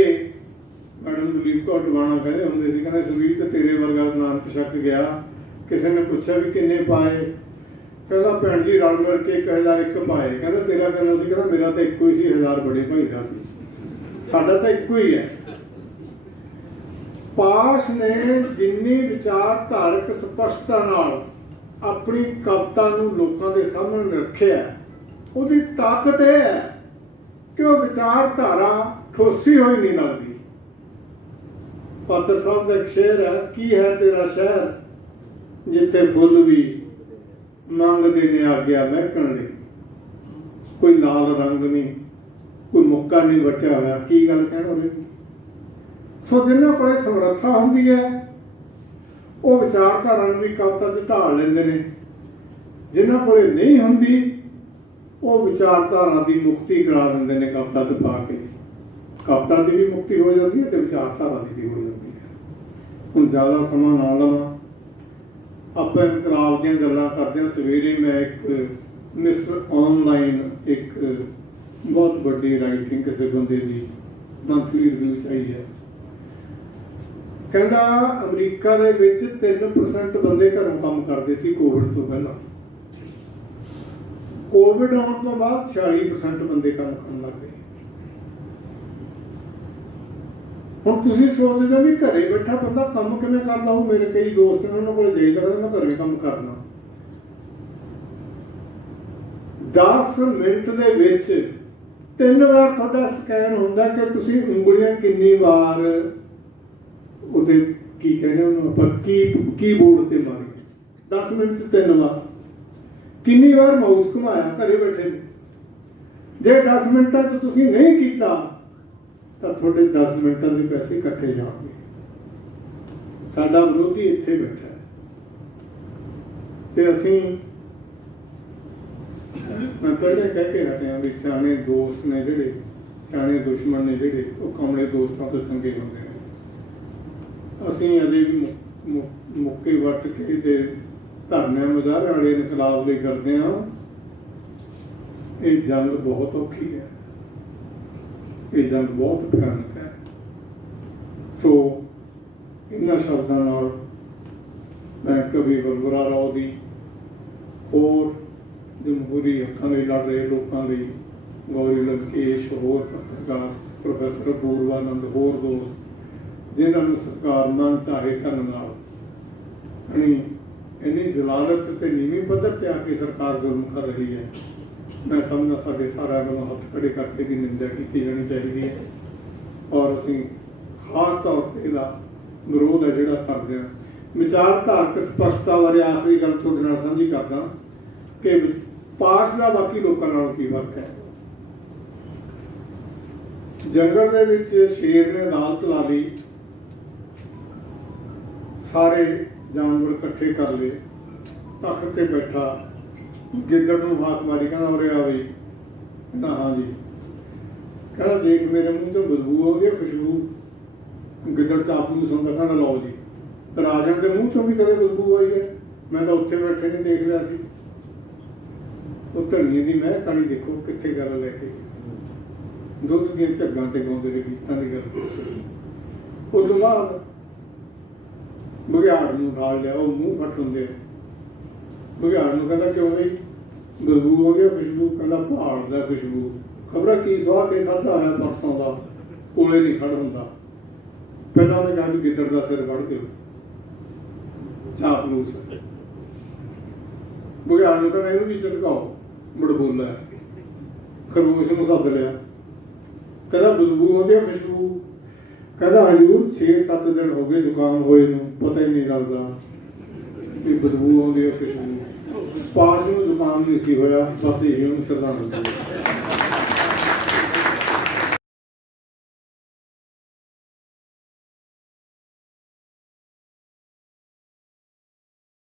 मैडम दलीप कौर अडवाणा कहते होंगे सी, कहते सुवीर तो तेरे वर्गा नानक छक गया। किसी ने पूछा भी किन्ने पाए, कहता भैन जी रल मिल के 1001 पाए। कहता तेरा कहना सी, कहता मेरा तो एको ही सी, 1000 बड़े भाई का सी, साडा तो एको ही है। पाश ने जिन्नी विचारधारक स्पष्टता नाल अपनी कविता नूं लोकां दे सामने रखिया, उहदी ताकत यह है कि वह विचारधारा ठोसी हुई नहीं लगती। पात्र साहब का एक शेर है, की है तेरा शहर जिथे फुल भी मंगते ने आग्या महकण लई, कोई लाल रंग नहीं, कोई मुक्का नहीं वटिया होया, की गल कहण होवे। सो जिन्हां कोले समर्था हुंदी है वो विचारधारा भी कविता च ढाल लैंदे ने, जिन्हां कोले नहीं हुंदी वो विचारधारा की मुक्ति करा दिंदे ने कविता च पा के। कविता की भी मुक्ति हो जाती है तो विचारधारा की भी हो जाती है। हुण ज़्यादा समा ना लवां, आप इनकलाब दी गल्लां करदे हां। सवेरे मैं एक मिस्टर ऑनलाइन एक बहुत बड़ी राइटिंग किसी बंदे की मंथली रिव्यू चाहिए है। कहता अमरीका दे विच 3% बंदे घरों काम करते सी कोविड तो पहला, कोविड आने तो बाद 46% बंदे काम करन लग गए। ਹੁਣ ਤੁਸੀਂ ਸੋਚਦੇ ਹੋ ਵੀ ਘਰੇ ਬੈਠਾ ਬੰਦਾ ਕੰਮ ਕਿਵੇਂ ਕਰਦਾ ਹੋ। ਮੇਰੇ ਕਈ ਦੋਸਤ ਨੇ, ਉਹਨਾਂ ਕੋਲ ਜਾਈਦਾ ਕਹਿੰਦੇ ਮੈਂ ਘਰੇ ਕੰਮ ਕਰਨਾ। 10 ਮਿੰਟ ਦੇ ਵਿੱਚ 3 ਵਾਰ ਤੁਹਾਡਾ ਸਕੈਨ ਹੁੰਦਾ ਕਿ ਤੁਸੀਂ ਉਂਗਲੀਆਂ ਕਿੰਨੀ ਵਾਰ ਉਹਦੇ ਕੀ ਕਹਿੰਦੇ ਉਹਨੂੰ ਆਪਾਂ ਕੀਬੋਰਡ ਤੇ ਮਾਰੀ। 10 ਮਿੰਟ 'ਚ 3 ਵਾਰ। ਕਿੰਨੀ ਵਾਰ ਮਾਊਸ ਘੁਮਾਇਆ ਘਰੇ ਬੈਠੇ। ਜੇ 10 ਮਿੰਟਾਂ 'ਚ ਤੁਸੀਂ ਨਹੀਂ ਕੀਤਾ तो थोड़े 10 मिनटों के पैसे कट्टे जाएंगे। साडा विरोधी इत्थे बैठा है ते असीं मैं पहले कह के हटे भी सियाने दोस्त ने जिहड़े, सियाने दुश्मन ने जिहड़े, वो कमले दोस्तों तो चंगे होंदे ने। असीं अजे भी मुक्के वट के ते धरने मुजाहरे वाले इनकलाब लई करदे हां। ये जंग बहुत औखी है, ये जंग बहुत भयानक है। सो इन्हां शब्दां नाल मैं कवि बलबुरा राव दी होर जमहूरी हक्कां लई लड़ रहे लोकां लई, गौरी लंकेश, होर पत्रकार प्रोफैसर पूर्वानंद, होर दोस्त जिन्हां नूं सरकार मन चाहे ढंग नाल इन्नी जलालत ते नीवीं पद्धर ते आके सरकार जुल्म कर रही है। मैं समझना साढ़े सारा वालों हथ खड़े करके की निंदा की जानी चाहिए है। और असी खास तौर पर ਵਿਰੋਧ ਹੈ ਜਿਹੜਾ ਕਰਦੇ ਆ। ਵਿਚਾਰਧਾਰਕ ਸਪਸ਼ਟਤਾ ਬਾਰੇ ਆਖਰੀ ਗੱਲ ਤੁਹਾਡੇ ਨਾਲ ਸਾਂਝੀ ਕਰਦਾ ਕਿ ਪਾਸ ਦਾ ਬਾਕੀ ਲੋਕਾਂ ਨਾਲੋਂ ਕੀ ਫਰਕ ਹੈ। ਜੰਗਲ ਦੇ ਵਿੱਚ ਸ਼ੇਰ ਨੇ ਅਦਾਲਤ ਲਾ ਲਈ, ਸਾਰੇ ਜਾਨਵਰ ਇਕੱਠੇ ਕਰ ਲਏ, ਤਖਤ ਤੇ ਬੈਠਾ ਗਿੱਦੜ ਨੂੰ ਹਾਕ ਮਾਰੀ, ਕਹਿੰਦਾ ਉਰੇ ਆ ਬਈ। ਕਹਿੰਦਾ ਹਾਂ ਜੀ। ਕਹਿੰਦਾ ਦੇਖ ਮੇਰੇ ਮੂੰਹ ਚੋਂ ਬਦਬੂ ਆਉਂਦੀ ਹੈ, ਖੁਸ਼ਬੂ। ਗਿੱਦੜ ਚਾਪ ਨੂੰ ਸੁਣਦਾ, ਕਹਿੰਦਾ ਲਓ ਜੀ। ਰਾਜਨ ਦੇ ਮੂੰਹ ਚੋਂ ਵੀ ਕਦੇ ਬਦਬੂ ਆਈ ਹੈ? ਮੈਂ ਤਾਂ ਉੱਥੇ ਬੈਠੇ ਨਹੀਂ ਦੇਖ ਲਿਆ ਸੀ। ਉਹ ਧਨੀਏ ਦੀ ਮੈਂ ਕਣੀ ਦੇਖੋ ਕਿੱਥੇ ਗੱਲ ਲੈ ਕੇ ਦੁੱਧ ਦੀਆਂ ਝੱਗਾਂ ਤੇ ਗਾਉਂਦੇ ਨੇ ਗੀਤਾਂ ਦੀ ਗੱਲ। ਉਸ ਤੋਂ ਬਾਅਦ ਬੁਗਿਆੜ ਨੂੰ ਨਾਲ ਲਿਆ, ਉਹ ਮੂੰਹ ਫੱਟ ਹੁੰਦੇ। ਬੁਗਿਆੜ ਨੂੰ ਕਹਿੰਦਾ ਕਿਉਂ ਬਈ ਬਦਬੂ ਹੋ ਗਿਆ, ਖੁਸ਼ਬੂ? ਕਹਿੰਦਾ ਪਹਾੜ ਦਾ ਖੁਸ਼ਬੂ, ਖਬਰਾਂ ਕੀ ਸਵਾਹ ਕੇ ਖਾਧਾ ਹੋਇਆ ਪਰਸੋਂ ਦਾ, ਕੋਲੇ ਨਹੀਂ ਖੜ ਹੁੰਦਾ। ਪਹਿਲਾਂ ਉਹਨੇ ਕਿਹਾ ਵੀ ਗਿੱਦੜ ਦਾ ਸਿਰ ਵੜ ਦਿਓ, ਚਾਪਲੂਸ। ਬੁਗਿਆੜ ਨੂੰ ਕਹਿੰਦਾ ਇਹਨੂੰ ਵੀ ਝਟਕਾਓ, ਮੁੜ ਬੋਲਿਆ। ਖਰਗੋਸ਼ ਨੂੰ ਸੱਦ ਲਿਆ, ਕਹਿੰਦਾ ਬਦਬੂ ਆਉਂਦੀ ਆ, ਖੁਸ਼ਬੂ? ਕਹਿੰਦਾ ਹਜ਼ੂਰ 6-7 ਦਿਨ ਹੋ ਗਏ ਜ਼ੁਕਾਮ ਹੋਏ ਨੂੰ, ਪਤਾ ਹੀ ਨਹੀਂ ਲੱਗਦਾ ਵੀ ਬਦਬੂ ਆਉਂਦੀ ਆ, ਖੁਸ਼ਬੂ। ਪਾਸ ਨੂੰ ਜ਼ੁਕਾਮ ਨਹੀਂ ਸੀ ਹੋਇਆ, ਬਸ ਇਹ ਉਹਨੂੰ ਸ਼ਰਧਾਂਜਲੀ।